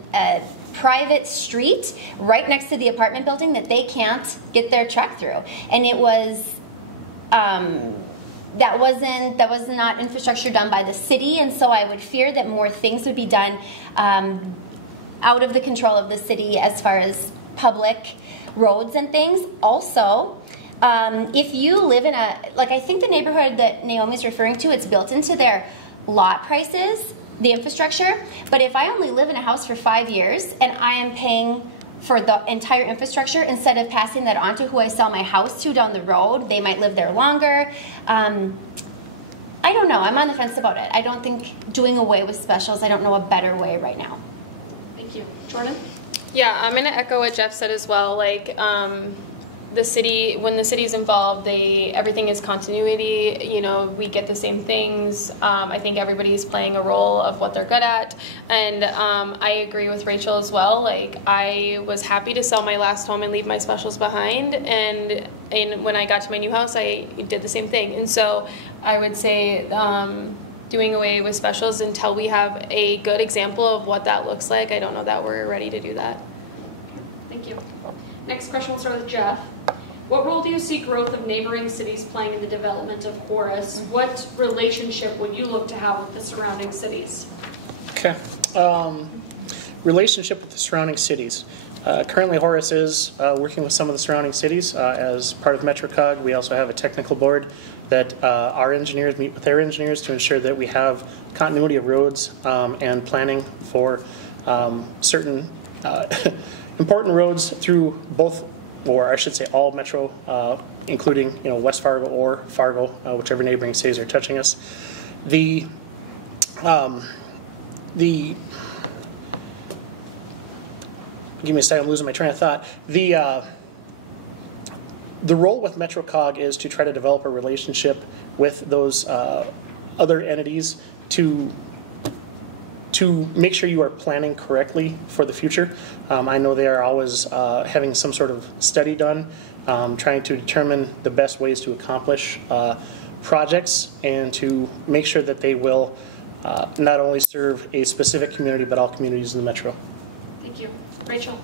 private street right next to the apartment building that they can't get their truck through, and it was that was not infrastructure done by the city, and so I would fear that more things would be done out of the control of the city as far as public roads and things. Also, if you live in I think the neighborhood that Naomi's referring to, it's built into their lot prices, the infrastructure, but if I only live in a house for 5 years and I am paying for the entire infrastructure instead of passing that on to who I sell my house to down the road, they might live there longer. I don't know. I'm on the fence about it. I don't think doing away with specials, I don't know a better way right now. Thank you. Jordan? Yeah, I'm going to echo what Jeff said as well. Like, the city, when the city's involved, everything is continuity. You know, we get the same things. I think everybody's playing a role of what they're good at, and I agree with Rachel as well. Like, I was happy to sell my last home and leave my specials behind, and when I got to my new house, I did the same thing. And so I would say doing away with specials until we have a good example of what that looks like, I don't know that we're ready to do that. Thank you. Next question will start with Jeff. What role do you see growth of neighboring cities playing in the development of Horace? What relationship would you look to have with the surrounding cities? Okay. Relationship with the surrounding cities. Currently, Horace is working with some of the surrounding cities as part of MetroCog. We also have a technical board that our engineers meet with their engineers to ensure that we have continuity of roads and planning for certain important roads through both, or I should say all Metro, including West Fargo or Fargo, whichever neighboring cities are touching us. Give me a second, I'm losing my train of thought. The role with MetroCog is to try to develop a relationship with those other entities to make sure you are planning correctly for the future. I know they are always having some sort of study done, trying to determine the best ways to accomplish projects and to make sure that they will not only serve a specific community but all communities in the metro. Thank you. Rachel?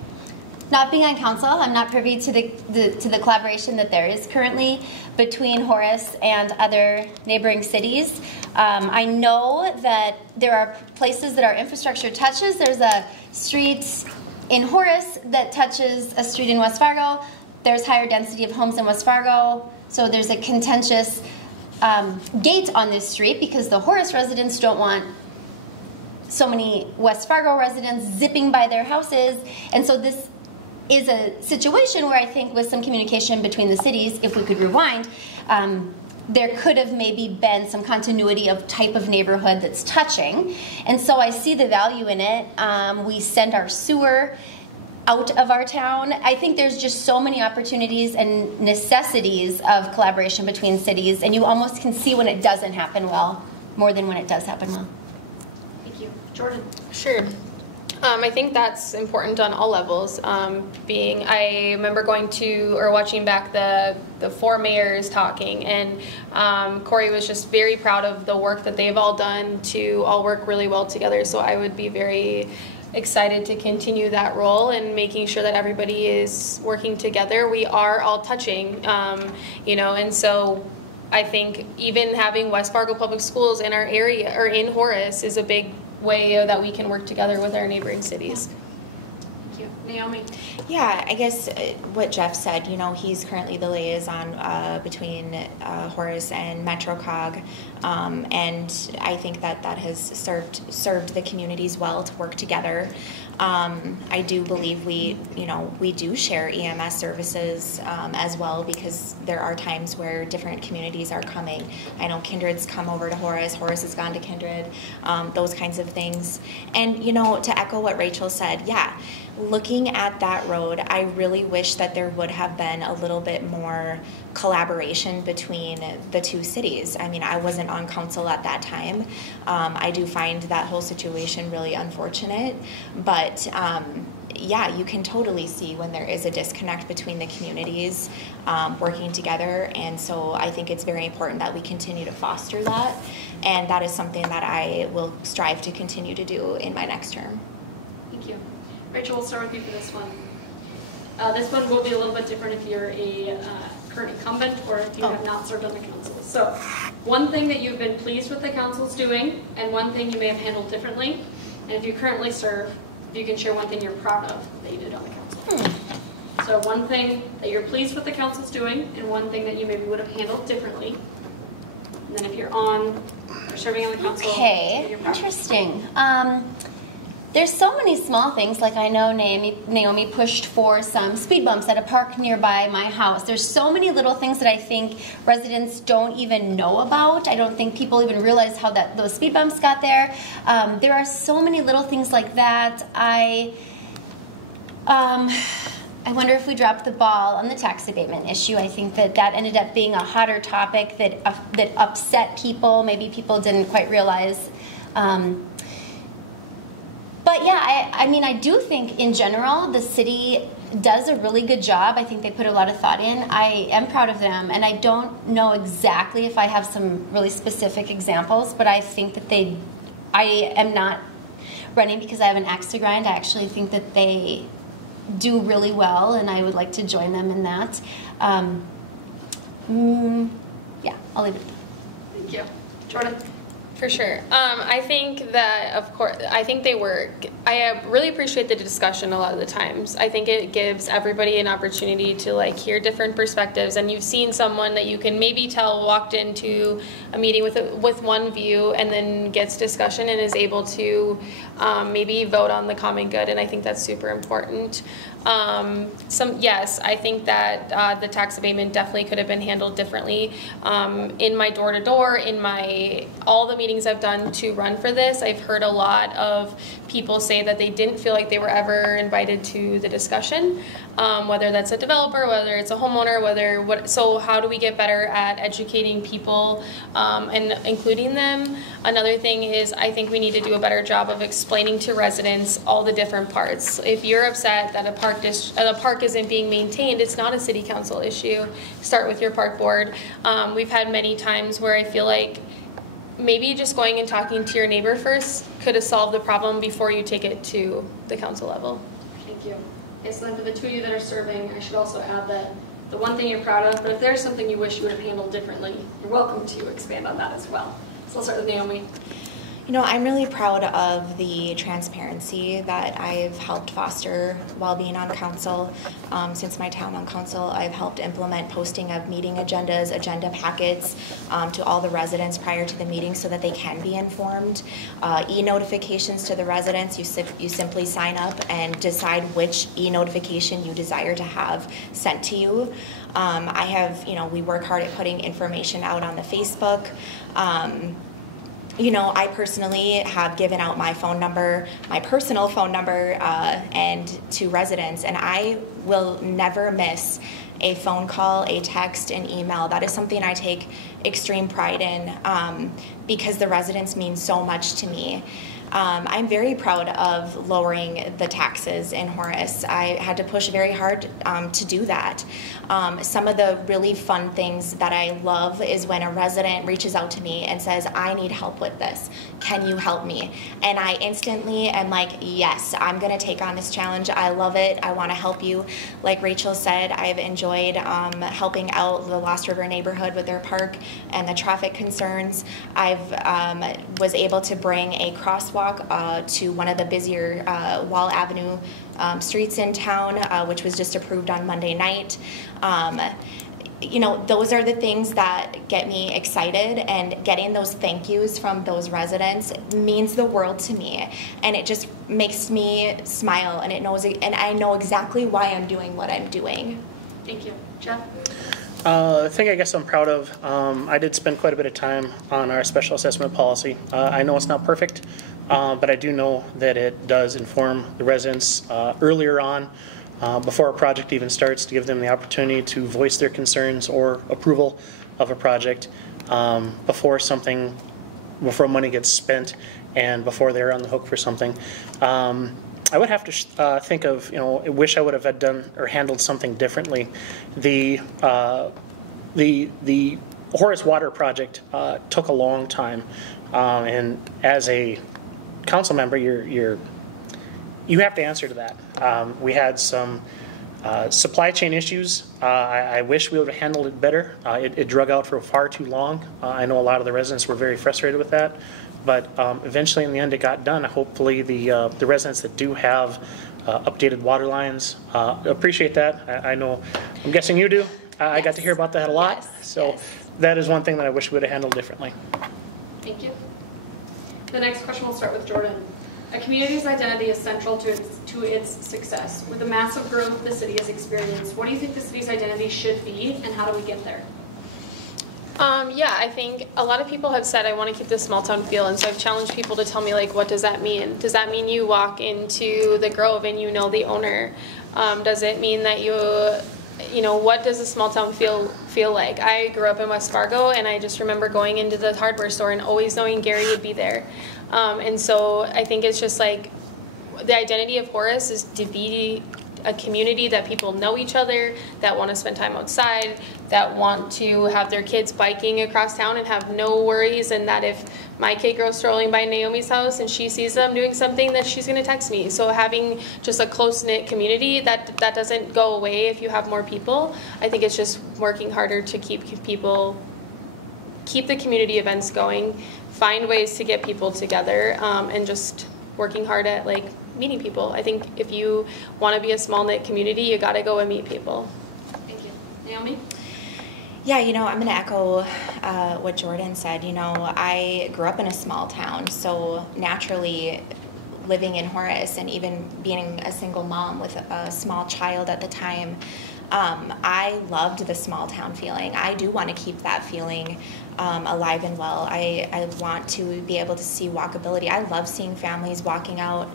Not being on council, I'm not privy to the collaboration that there is currently between Horace and other neighboring cities. I know that there are places that our infrastructure touches. There's a street in Horace that touches a street in West Fargo. There's higher density of homes in West Fargo, so there's a contentious gate on this street because the Horace residents don't want so many West Fargo residents zipping by their houses, and so this is a situation where I think with some communication between the cities, if we could rewind, there could have maybe been some continuity of type of neighborhood that's touching. And so I see the value in it. We send our sewer out of our town. I think there's just so many opportunities and necessities of collaboration between cities, and you almost can see when it doesn't happen well more than when it does happen well. Thank you. Jordan? Sure. I think that's important on all levels. I remember going to or watching back the four mayors talking, and Corey was just very proud of the work that they've all done to all work really well together. So I would be very excited to continue that role and making sure that everybody is working together. We are all touching, and so I think even having West Fargo Public Schools in our area or in Horace is a big way that we can work together with our neighboring cities. Thank you. Naomi? Yeah, I guess what Jeff said, he's currently the liaison between Horace and MetroCog, and I think that has served the communities well to work together. I do believe we do share EMS services as well, because there are times where different communities are coming. I know Kindred's come over to Horace, Horace has gone to Kindred, those kinds of things. And, to echo what Rachel said, yeah, looking at that road, I really wish that there would have been a little bit more collaboration between the two cities. I mean, I wasn't on council at that time. I do find that whole situation really unfortunate, but yeah, you can totally see when there is a disconnect between the communities working together, and so I think it's very important that we continue to foster that. and that is something that I will strive to continue to do in my next term. Thank you. Rachel, we'll start with you for this one. This one will be a little bit different if you're a current incumbent or if you have not served on the council. So, one thing that you've been pleased with the council's doing, and one thing you may have handled differently, and if you currently serve, if you can share one thing you're proud of that you did on the council. So one thing that you're pleased with the council's doing, and one thing that you maybe would have handled differently. And then if you're serving on the council, okay, interesting. There's so many small things, like I know Naomi pushed for some speed bumps at a park nearby my house. There's so many little things that I think residents don't even know about. I don't think people even realize how those speed bumps got there. There are so many little things like that. I wonder if we dropped the ball on the tax abatement issue. I think that ended up being a hotter topic that upset people. Maybe people didn't quite realize. But yeah, I mean, I do think in general the city does a really good job. I think they put a lot of thought in. I am proud of them, and I don't know exactly if I have some really specific examples, but I think that I am not running because I have an axe to grind. I actually think that they do really well, and I would like to join them in that. Yeah, I'll leave it. Thank you. Jordan? For sure. I think that, of course, I think they work. I really appreciate the discussion a lot of the times. I think it gives everybody an opportunity to hear different perspectives, and you've seen someone that you can maybe tell walked into a meeting with one view and then gets discussion and is able to maybe vote on the common good, and I think that's super important. Yes, I think that the tax abatement definitely could have been handled differently. In my door-to-door, in all the meetings I've done to run for this, I've heard a lot of people say that they didn't feel like they were ever invited to the discussion, whether that's a developer, whether it's a homeowner, so how do we get better at educating people and including them? Another thing is I think we need to do a better job of explaining to residents all the different parts. If you're upset that a park isn't being maintained, it's not a city council issue. Start with your park board. We've had many times where I feel like maybe just going and talking to your neighbor first could have solved the problem before you take it to the council level. Thank you. Okay, so then for the two of you that are serving, I should also add that the one thing you're proud of, but if there's something you wish you would have handled differently, you're welcome to expand on that as well. So I'll start with Naomi. You know, I'm really proud of the transparency that I've helped foster while being on council. Since my time on council, I've helped implement posting of meeting agendas, agenda packets to all the residents prior to the meeting so that they can be informed. E-notifications to the residents, you simply sign up and decide which e-notification you desire to have sent to you. We work hard at putting information out on the Facebook. I personally have given out my phone number, my personal phone number, and to residents, and I will never miss a phone call, a text, an email. That is something I take extreme pride in because the residents mean so much to me. I'm very proud of lowering the taxes in Horace. I had to push very hard to do that. Some of the really fun things that I love is when a resident reaches out to me and says, I need help with this. Can you help me? And I instantly am like, yes, I'm going to take on this challenge. I love it. I want to help you. Like Rachel said, I've enjoyed helping out the Lost River neighborhood with their park and the traffic concerns. Was able to bring a crosswalk to one of the busier Wall Avenue streets in town, which was just approved on Monday night. Those are the things that get me excited, and getting those thank yous from those residents means the world to me, and it just makes me smile, and I know exactly why I'm doing what I'm doing. Thank you. Jeff? The thing I guess I'm proud of, I did spend quite a bit of time on our special assessment policy. I know it's not perfect, but I do know that it does inform the residents earlier on, before a project even starts, to give them the opportunity to voice their concerns or approval of a project before money gets spent and before they're on the hook for something. I would have to think of, I wish I would have done or handled something differently. The Horace Water Project took a long time, and as a council member, you have to answer to that. We had some supply chain issues. I wish we would have handled it better. It drug out for far too long. I know a lot of the residents were very frustrated with that, but eventually in the end it got done. Hopefully the residents that do have updated water lines appreciate that. I know, I'm guessing you do. I got to hear about that a lot. Yes. So Yes. that is one thing that I wish we would have handled differently. Thank you. The next question will start with Jordan. A community's identity is central to its success. With the massive growth the city has experienced, what do you think the city's identity should be, and how do we get there? Yeah, I think a lot of people have said I want to keep this small town feel, and so I've challenged people to tell me, like, what does that mean? Does that mean you walk into the Grove and you know the owner? Does it mean that you know, what does a small town feel like? I grew up in West Fargo, and I just remember going into the hardware store and always knowing Gary would be there. And so I think it's just like the identity of Horace is to be a community that people know each other, that want to spend time outside, that want to have their kids biking across town and have no worries, and that if my kid goes strolling by Naomi's house and she sees them doing something, that she's going to text me. So having just a close-knit community, that doesn't go away if you have more people. I think it's just working harder to keep the community events going, find ways to get people together, and just working hard at like meeting people. I think if you want to be a small-knit community, you got to go and meet people. Thank you. Naomi? Yeah, you know, I'm going to echo what Jordan said. You know, I grew up in a small town, so naturally living in Horace and even being a single mom with a small child at the time, I loved the small town feeling. I do want to keep that feeling alive and well. I want to be able to see walkability. I love seeing families walking out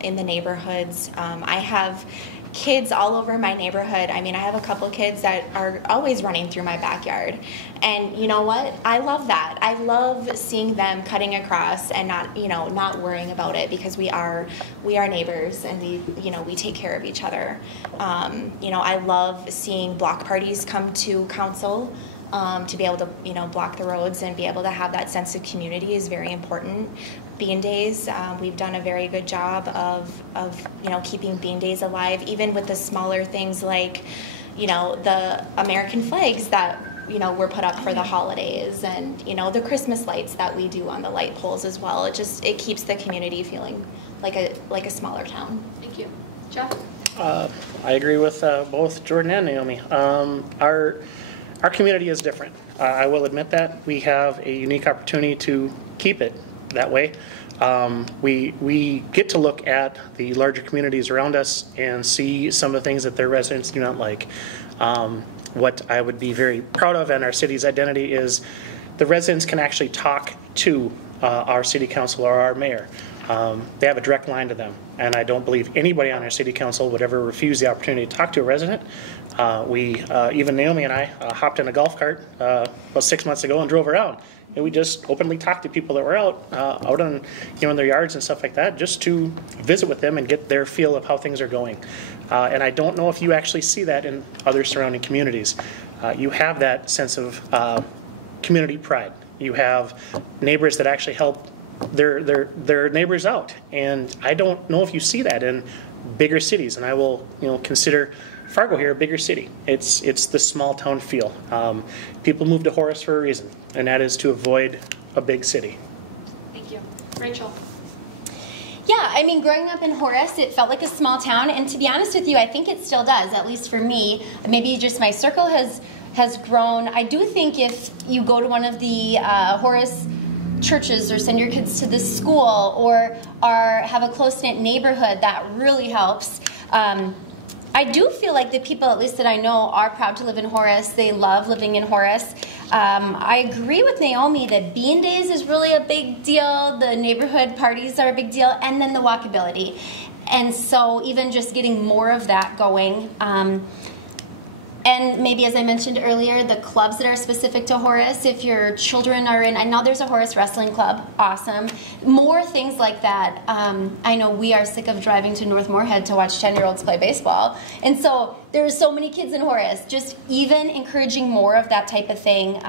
in the neighborhoods. I have kids all over my neighborhood. I mean, I have a couple kids that are always running through my backyard. And you know what? I love that. I love seeing them cutting across and not worrying about it, because we are neighbors, and we take care of each other. I love seeing block parties come to council. To be able to, block the roads and be able to have that sense of community is very important. Bean Days, we've done a very good job of keeping Bean Days alive, even with the smaller things like, the American flags that, were put up for the holidays, and, the Christmas lights that we do on the light poles as well. It keeps the community feeling like a smaller town. Thank you. Jeff? I agree with both Jordan and Naomi. Our community is different. I will admit that. We have a unique opportunity to keep it that way. We get to look at the larger communities around us and see some of the things that their residents do not like. What I would be very proud of, and our city's identity, is the residents can actually talk to our city council or our mayor. They have a direct line to them, and I don't believe anybody on our city council would ever refuse the opportunity to talk to a resident. Even Naomi and I hopped in a golf cart about 6 months ago and drove around, and we just openly talked to people that were out on in their yards and stuff like that, just to visit with them and get their feel of how things are going. And I don't know if you actually see that in other surrounding communities. You have that sense of community pride. You have neighbors that actually help their neighbors out, and I don't know if you see that in bigger cities. And I will consider Fargo here a bigger city. It's the small town feel. People move to Horace for a reason, and that is to avoid a big city. Thank you. Rachel? Yeah, I mean, growing up in Horace, it felt like a small town, and to be honest with you, I think it still does, at least for me. Maybe just my circle has grown. I do think if you go to one of the Horace churches or send your kids to this school or have a close-knit neighborhood, that really helps. I do feel like the people, at least that I know, are proud to live in Horace. They love living in Horace. I agree with Naomi that Bean Days is really a big deal. The neighborhood parties are a big deal. And then the walkability. And so even just getting more of that going. And maybe, as I mentioned earlier, the clubs that are specific to Horace, if your children are in, I know there's a Horace Wrestling Club, awesome. More things like that. I know we are sick of driving to North Moorhead to watch 10-year-olds play baseball. And so there's so many kids in Horace. Just even encouraging more of that type of thing.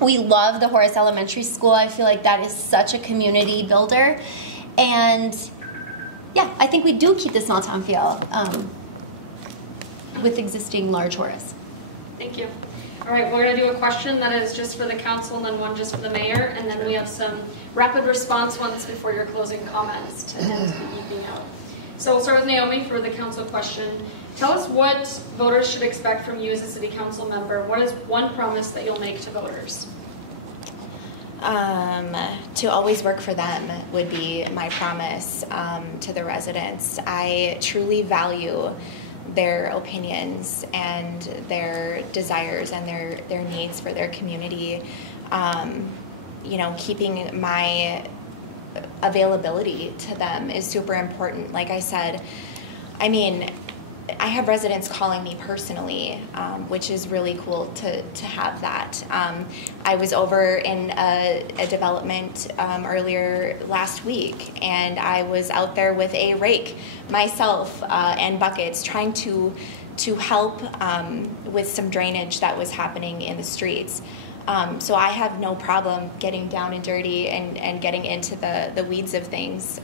We love the Horace Elementary School. I feel like that is such a community builder. And yeah, I think we do keep the small town feel with existing large Horace. Thank you. All right, we're going to do a question that is just for the council and then one just for the mayor, and then we have some rapid response ones before your closing comments to end the evening out. So we'll start with Naomi for the council question. Tell us what voters should expect from you as a city council member. What is one promise that you'll make to voters? To always work for them would be my promise to the residents. I truly value their opinions and their desires and their needs for their community. You know, keeping my availability to them is super important. Like I said, I mean, I have residents calling me personally, which is really cool to have that. I was over in a development earlier last week, and I was out there with a rake myself and buckets trying to help with some drainage that was happening in the streets. So I have no problem getting down and dirty and getting into the weeds of things.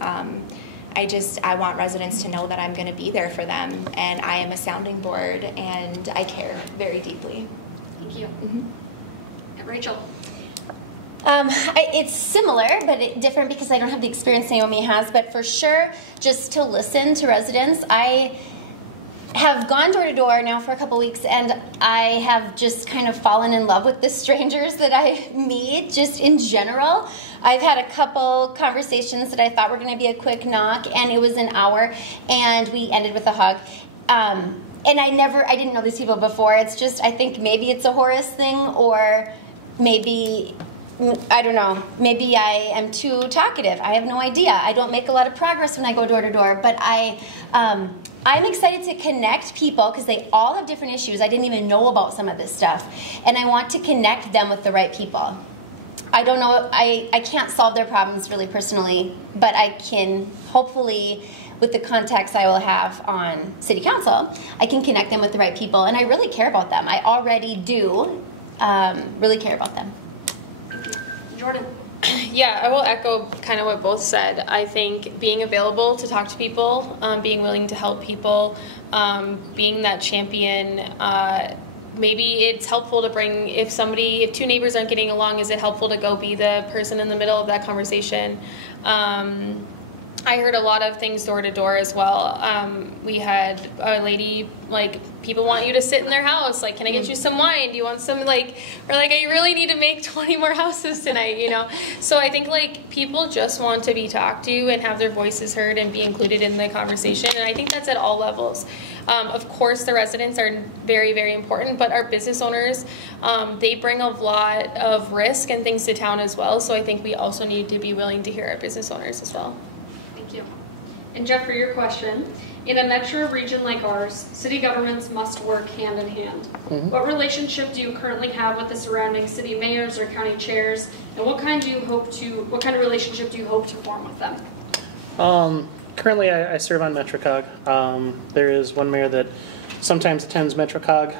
I want residents to know that I'm going to be there for them, and I am a sounding board, and I care very deeply. Thank you. Mm-hmm. And Rachel. It's similar, but different because I don't have the experience Naomi has, but for sure, just to listen to residents. I have gone door to door now for a couple weeks, and I have just kind of fallen in love with the strangers that I meet, just in general. I've had a couple conversations that I thought were going to be a quick knock, and it was an hour, and we ended with a hug. And I didn't know these people before. It's just, I think maybe it's a Horace thing, or maybe, I don't know, maybe I am too talkative. I have no idea. I don't make a lot of progress when I go door to door, but I'm excited to connect people because they all have different issues. I didn't even know about some of this stuff, and I want to connect them with the right people. I don't know, I can't solve their problems really personally, but I can hopefully, with the contacts I will have on city council, I can connect them with the right people, and I really care about them. I already do really care about them. Jordan. Yeah, I will echo kind of what both said. I think being available to talk to people, being willing to help people, being that champion. Maybe it's helpful to bring, if two neighbors aren't getting along, is it helpful to go be the person in the middle of that conversation? I heard a lot of things door to door as well. We had a lady, like, people want you to sit in their house. Like, can I get you some wine? Do you want some, like, or like, I really need to make 20 more houses tonight, you know? So I think, like, people just want to be talked to and have their voices heard and be included in the conversation. And I think that's at all levels. Of course, the residents are very, very important, but our business owners, they bring a lot of risk and things to town as well. So I think we also need to be willing to hear our business owners as well. Thank you. And Jeff, for your question, in a metro region like ours, city governments must work hand in hand. Mm-hmm. What relationship do you currently have with the surrounding city mayors or county chairs, and what kind of relationship do you hope to form with them? Currently, I serve on MetroCog. There is one mayor that sometimes attends MetroCog,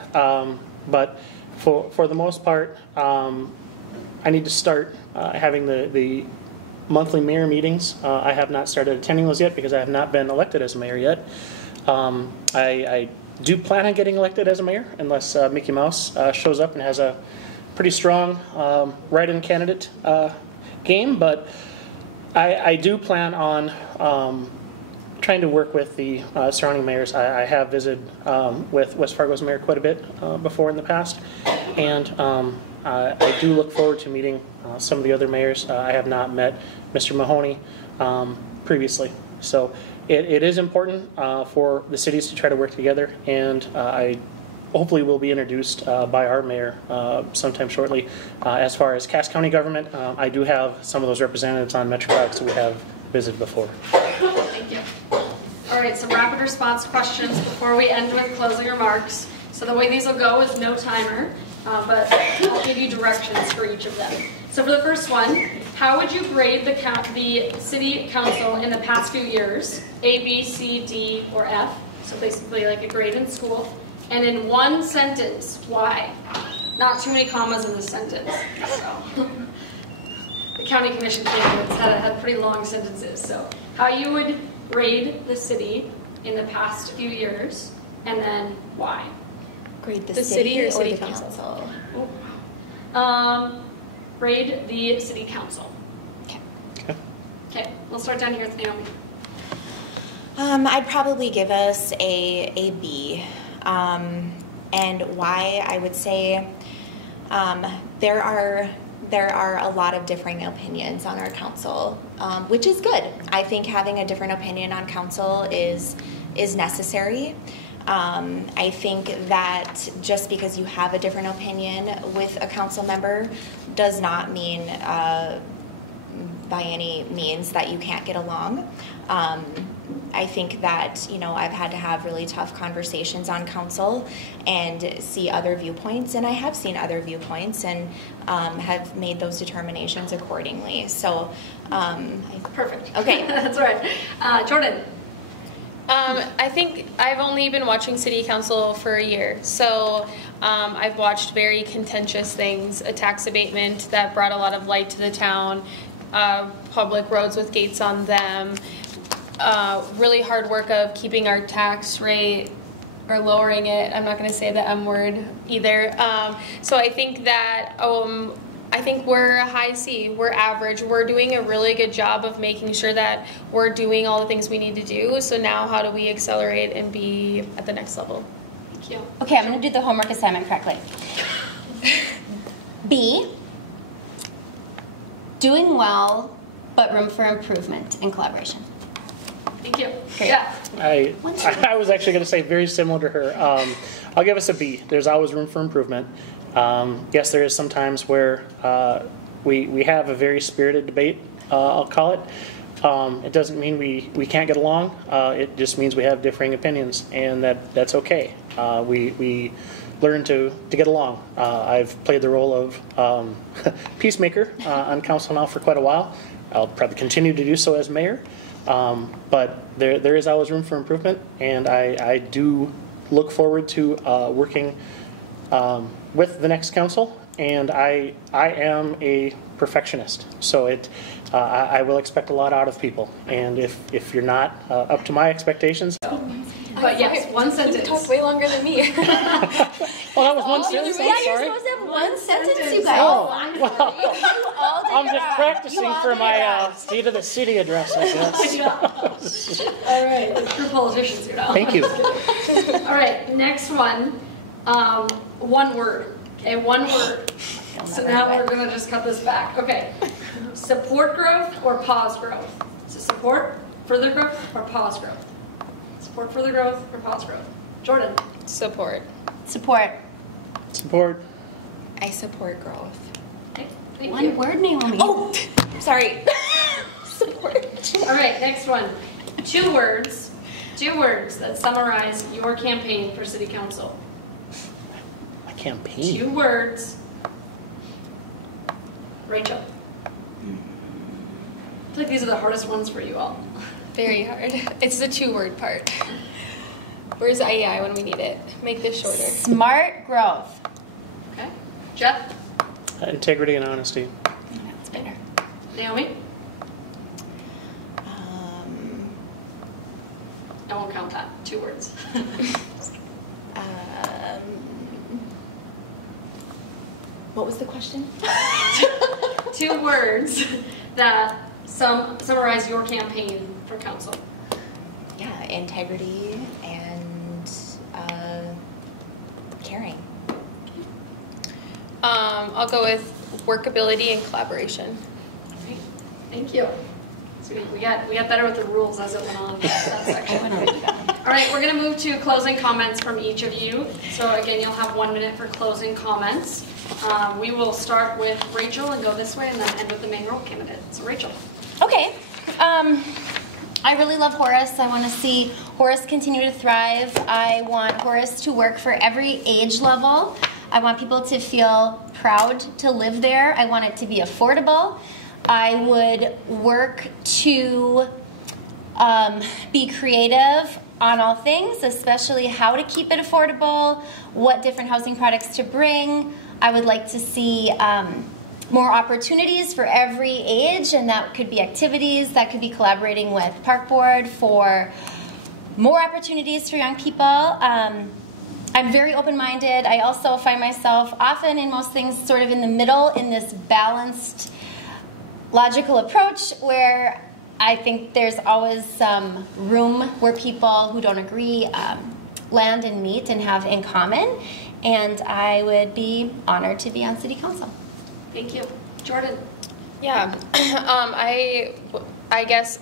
but for the most part, I need to start having the monthly mayor meetings. I have not started attending those yet because I have not been elected as a mayor yet. I do plan on getting elected as a mayor unless Mickey Mouse shows up and has a pretty strong write-in candidate game, but I do plan on trying to work with the surrounding mayors. I have visited with West Fargo's mayor quite a bit before in the past, and I do look forward to meeting some of the other mayors. I have not met Mr. Mahoney previously. So it is important for the cities to try to work together, and I hopefully will be introduced by our mayor sometime shortly. As far as Cass County government, I do have some of those representatives on MetroCog, so we have visited before. Thank you. All right, some rapid response questions before we end with closing remarks. So the way these will go is no timer, but I'll give you directions for each of them. So for the first one, how would you grade the city council in the past few years? A, B, C, D, or F. So basically like a grade in school. And in one sentence, why? Not too many commas in the sentence. So. The county commission candidates had pretty long sentences. So how you would grade the city in the past few years, and then why? Grade The city or city the council? Grade the city council. Okay. Okay, we'll start down here with Naomi. I'd probably give us a B. And why, I would say there are a lot of differing opinions on our council, which is good. I think having a different opinion on council is necessary. I think that just because you have a different opinion with a council member does not mean by any means that you can't get along. I think that, I've had to have really tough conversations on council and see other viewpoints, and I have seen other viewpoints and have made those determinations accordingly. So, Perfect. Okay. That's right. Jordan. I think I've only been watching city council for a year, so I've watched very contentious things, a tax abatement that brought a lot of light to the town, public roads with gates on them, really hard work of keeping our tax rate or lowering it. I'm not going to say the M word either. So I think that I think we're a high C. We're average. We're doing a really good job of making sure that we're doing all the things we need to do. So now how do we accelerate and be at the next level? Thank you. Okay, I'm going to do the homework assignment correctly. B, doing well, but room for improvement and collaboration. Thank you. Great. Yeah. I was actually going to say very similar to her. I'll give us a B. There's always room for improvement. Yes, there is some times where we have a very spirited debate, I'll call it. It doesn't mean we can't get along. It just means we have differing opinions, and that's okay. We learn to get along. I've played the role of peacemaker on council now for quite a while. I'll probably continue to do so as mayor. But there is always room for improvement, and I do look forward to working with the next council, and I am a perfectionist, so I will expect a lot out of people, and if you're not up to my expectations. But yes, one sentence. You talked way longer than me. Well, that was one sentence. I'm sorry. supposed to have one sentence, you guys. Oh, I'm just practicing for my State of the City address, I guess. All right, true politicians here now. Thank you. All right, next one. One word. Okay, one word. So now we're going to just cut this back. Okay. Support growth or pause growth? So support further growth or pause growth? Support further growth or pause growth? Jordan. Support. Support. Support. I support growth. Okay, thank One you. word, Naomi. Oh, sorry. Support. All right, next one. Two words that summarize your campaign for city council. My campaign. 2 words. Rachel. I feel like these are the hardest ones for you all. Very hard. It's the 2-word part. Where's the AI when we need it? Make this shorter. Smart growth. Okay. Jeff. Integrity and honesty. That's better. Naomi. I won't count that. 2 words. What was the question? 2 words that summarize your campaign for council. Yeah, integrity and caring. I'll go with workability and collaboration. Great. Thank you. So we got better with the rules as it went on that section. All right, we're going to move to closing comments from each of you. So again, you'll have 1 minute for closing comments. We will start with Rachel and go this way, and then end with the mayoral candidate. So Rachel. Okay. I really love Horace. I want to see Horace continue to thrive. I want Horace to work for every age level. I want people to feel proud to live there. I want it to be affordable. I would work to be creative on all things, especially how to keep it affordable, what different housing products to bring. I would like to see more opportunities for every age, and that could be activities, that could be collaborating with Park Board for more opportunities for young people. I'm very open-minded. I also find myself often in most things sort of in the middle in this balanced, logical approach where I think there's always some room where people who don't agree land and meet and have in common, and I would be honored to be on City Council. Thank you. Jordan? Yeah, I guess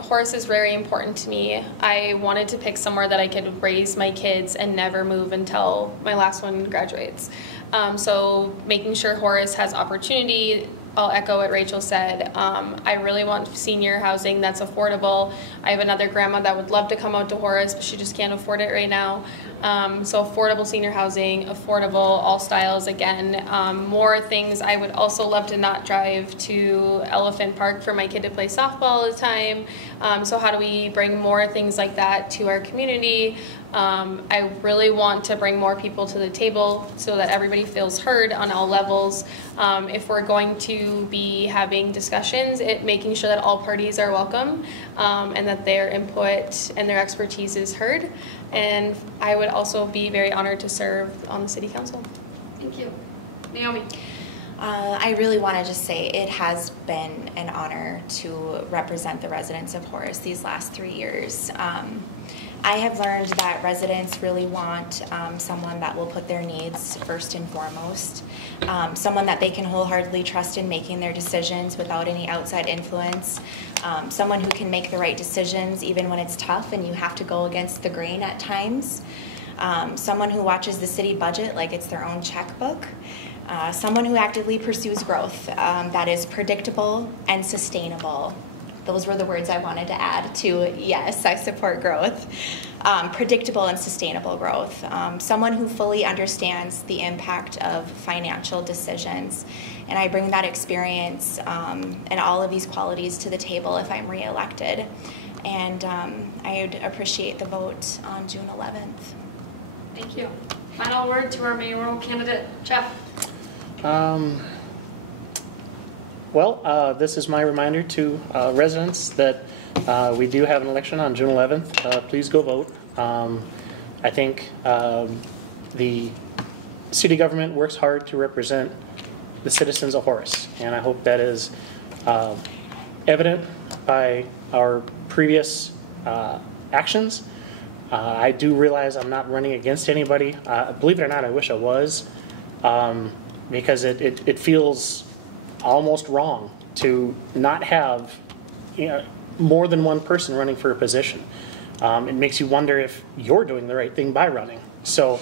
Horace is very important to me. I wanted to pick somewhere that I could raise my kids and never move until my last one graduates. So making sure Horace has opportunity. I'll echo what Rachel said. I really want senior housing that's affordable. I have another grandma that would love to come out to Horace, but she just can't afford it right now. So affordable senior housing, affordable, all styles again. More things. I would also love to not drive to Elephant Park for my kid to play softball all the time. So how do we bring more things like that to our community? I really want to bring more people to the table so that everybody feels heard on all levels. If we're going to be having discussions, making sure that all parties are welcome and that their input and their expertise is heard. And I would also be very honored to serve on the City Council. Thank you. Naomi? I really want to just say it has been an honor to represent the residents of Horace these last 3 years. I have learned that residents really want someone that will put their needs first and foremost, someone that they can wholeheartedly trust in making their decisions without any outside influence, someone who can make the right decisions even when it's tough and you have to go against the grain at times, someone who watches the city budget like it's their own checkbook, someone who actively pursues growth that is predictable and sustainable. Those were the words I wanted to add to, yes, I support growth. Predictable and sustainable growth. Someone who fully understands the impact of financial decisions. And I bring that experience and all of these qualities to the table if I'm reelected. And I would appreciate the vote on June 11th. Thank you. Final word to our mayoral candidate, Jeff. Well, this is my reminder to residents that we do have an election on June 11th. Please go vote. I think the city government works hard to represent the citizens of Horace, and I hope that is evident by our previous actions. I do realize I'm not running against anybody. Believe it or not, I wish I was, because it feels almost wrong to not have more than one person running for a position. It makes you wonder if you're doing the right thing by running. So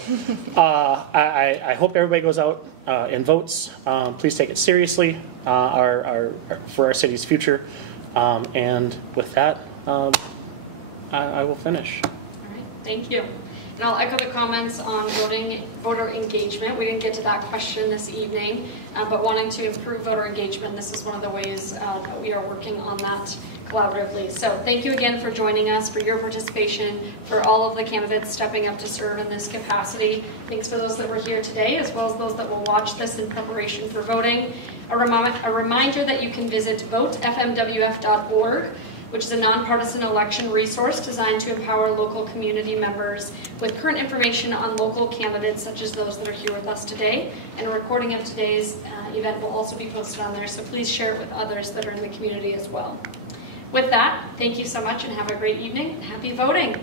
I hope everybody goes out and votes. Please take it seriously for our city's future. And with that, I will finish. All right, thank you. And I'll echo the comments on voter engagement. We didn't get to that question this evening, but wanting to improve voter engagement, this is one of the ways that we are working on that collaboratively. So thank you again for joining us, for your participation, for all of the candidates stepping up to serve in this capacity. Thanks for those that were here today, as well as those that will watch this in preparation for voting. A reminder that you can visit votefmwf.org, which is a nonpartisan election resource designed to empower local community members with current information on local candidates such as those that are here with us today. And a recording of today's event will also be posted on there, so please share it with others that are in the community as well. With that, thank you so much and have a great evening. Happy voting.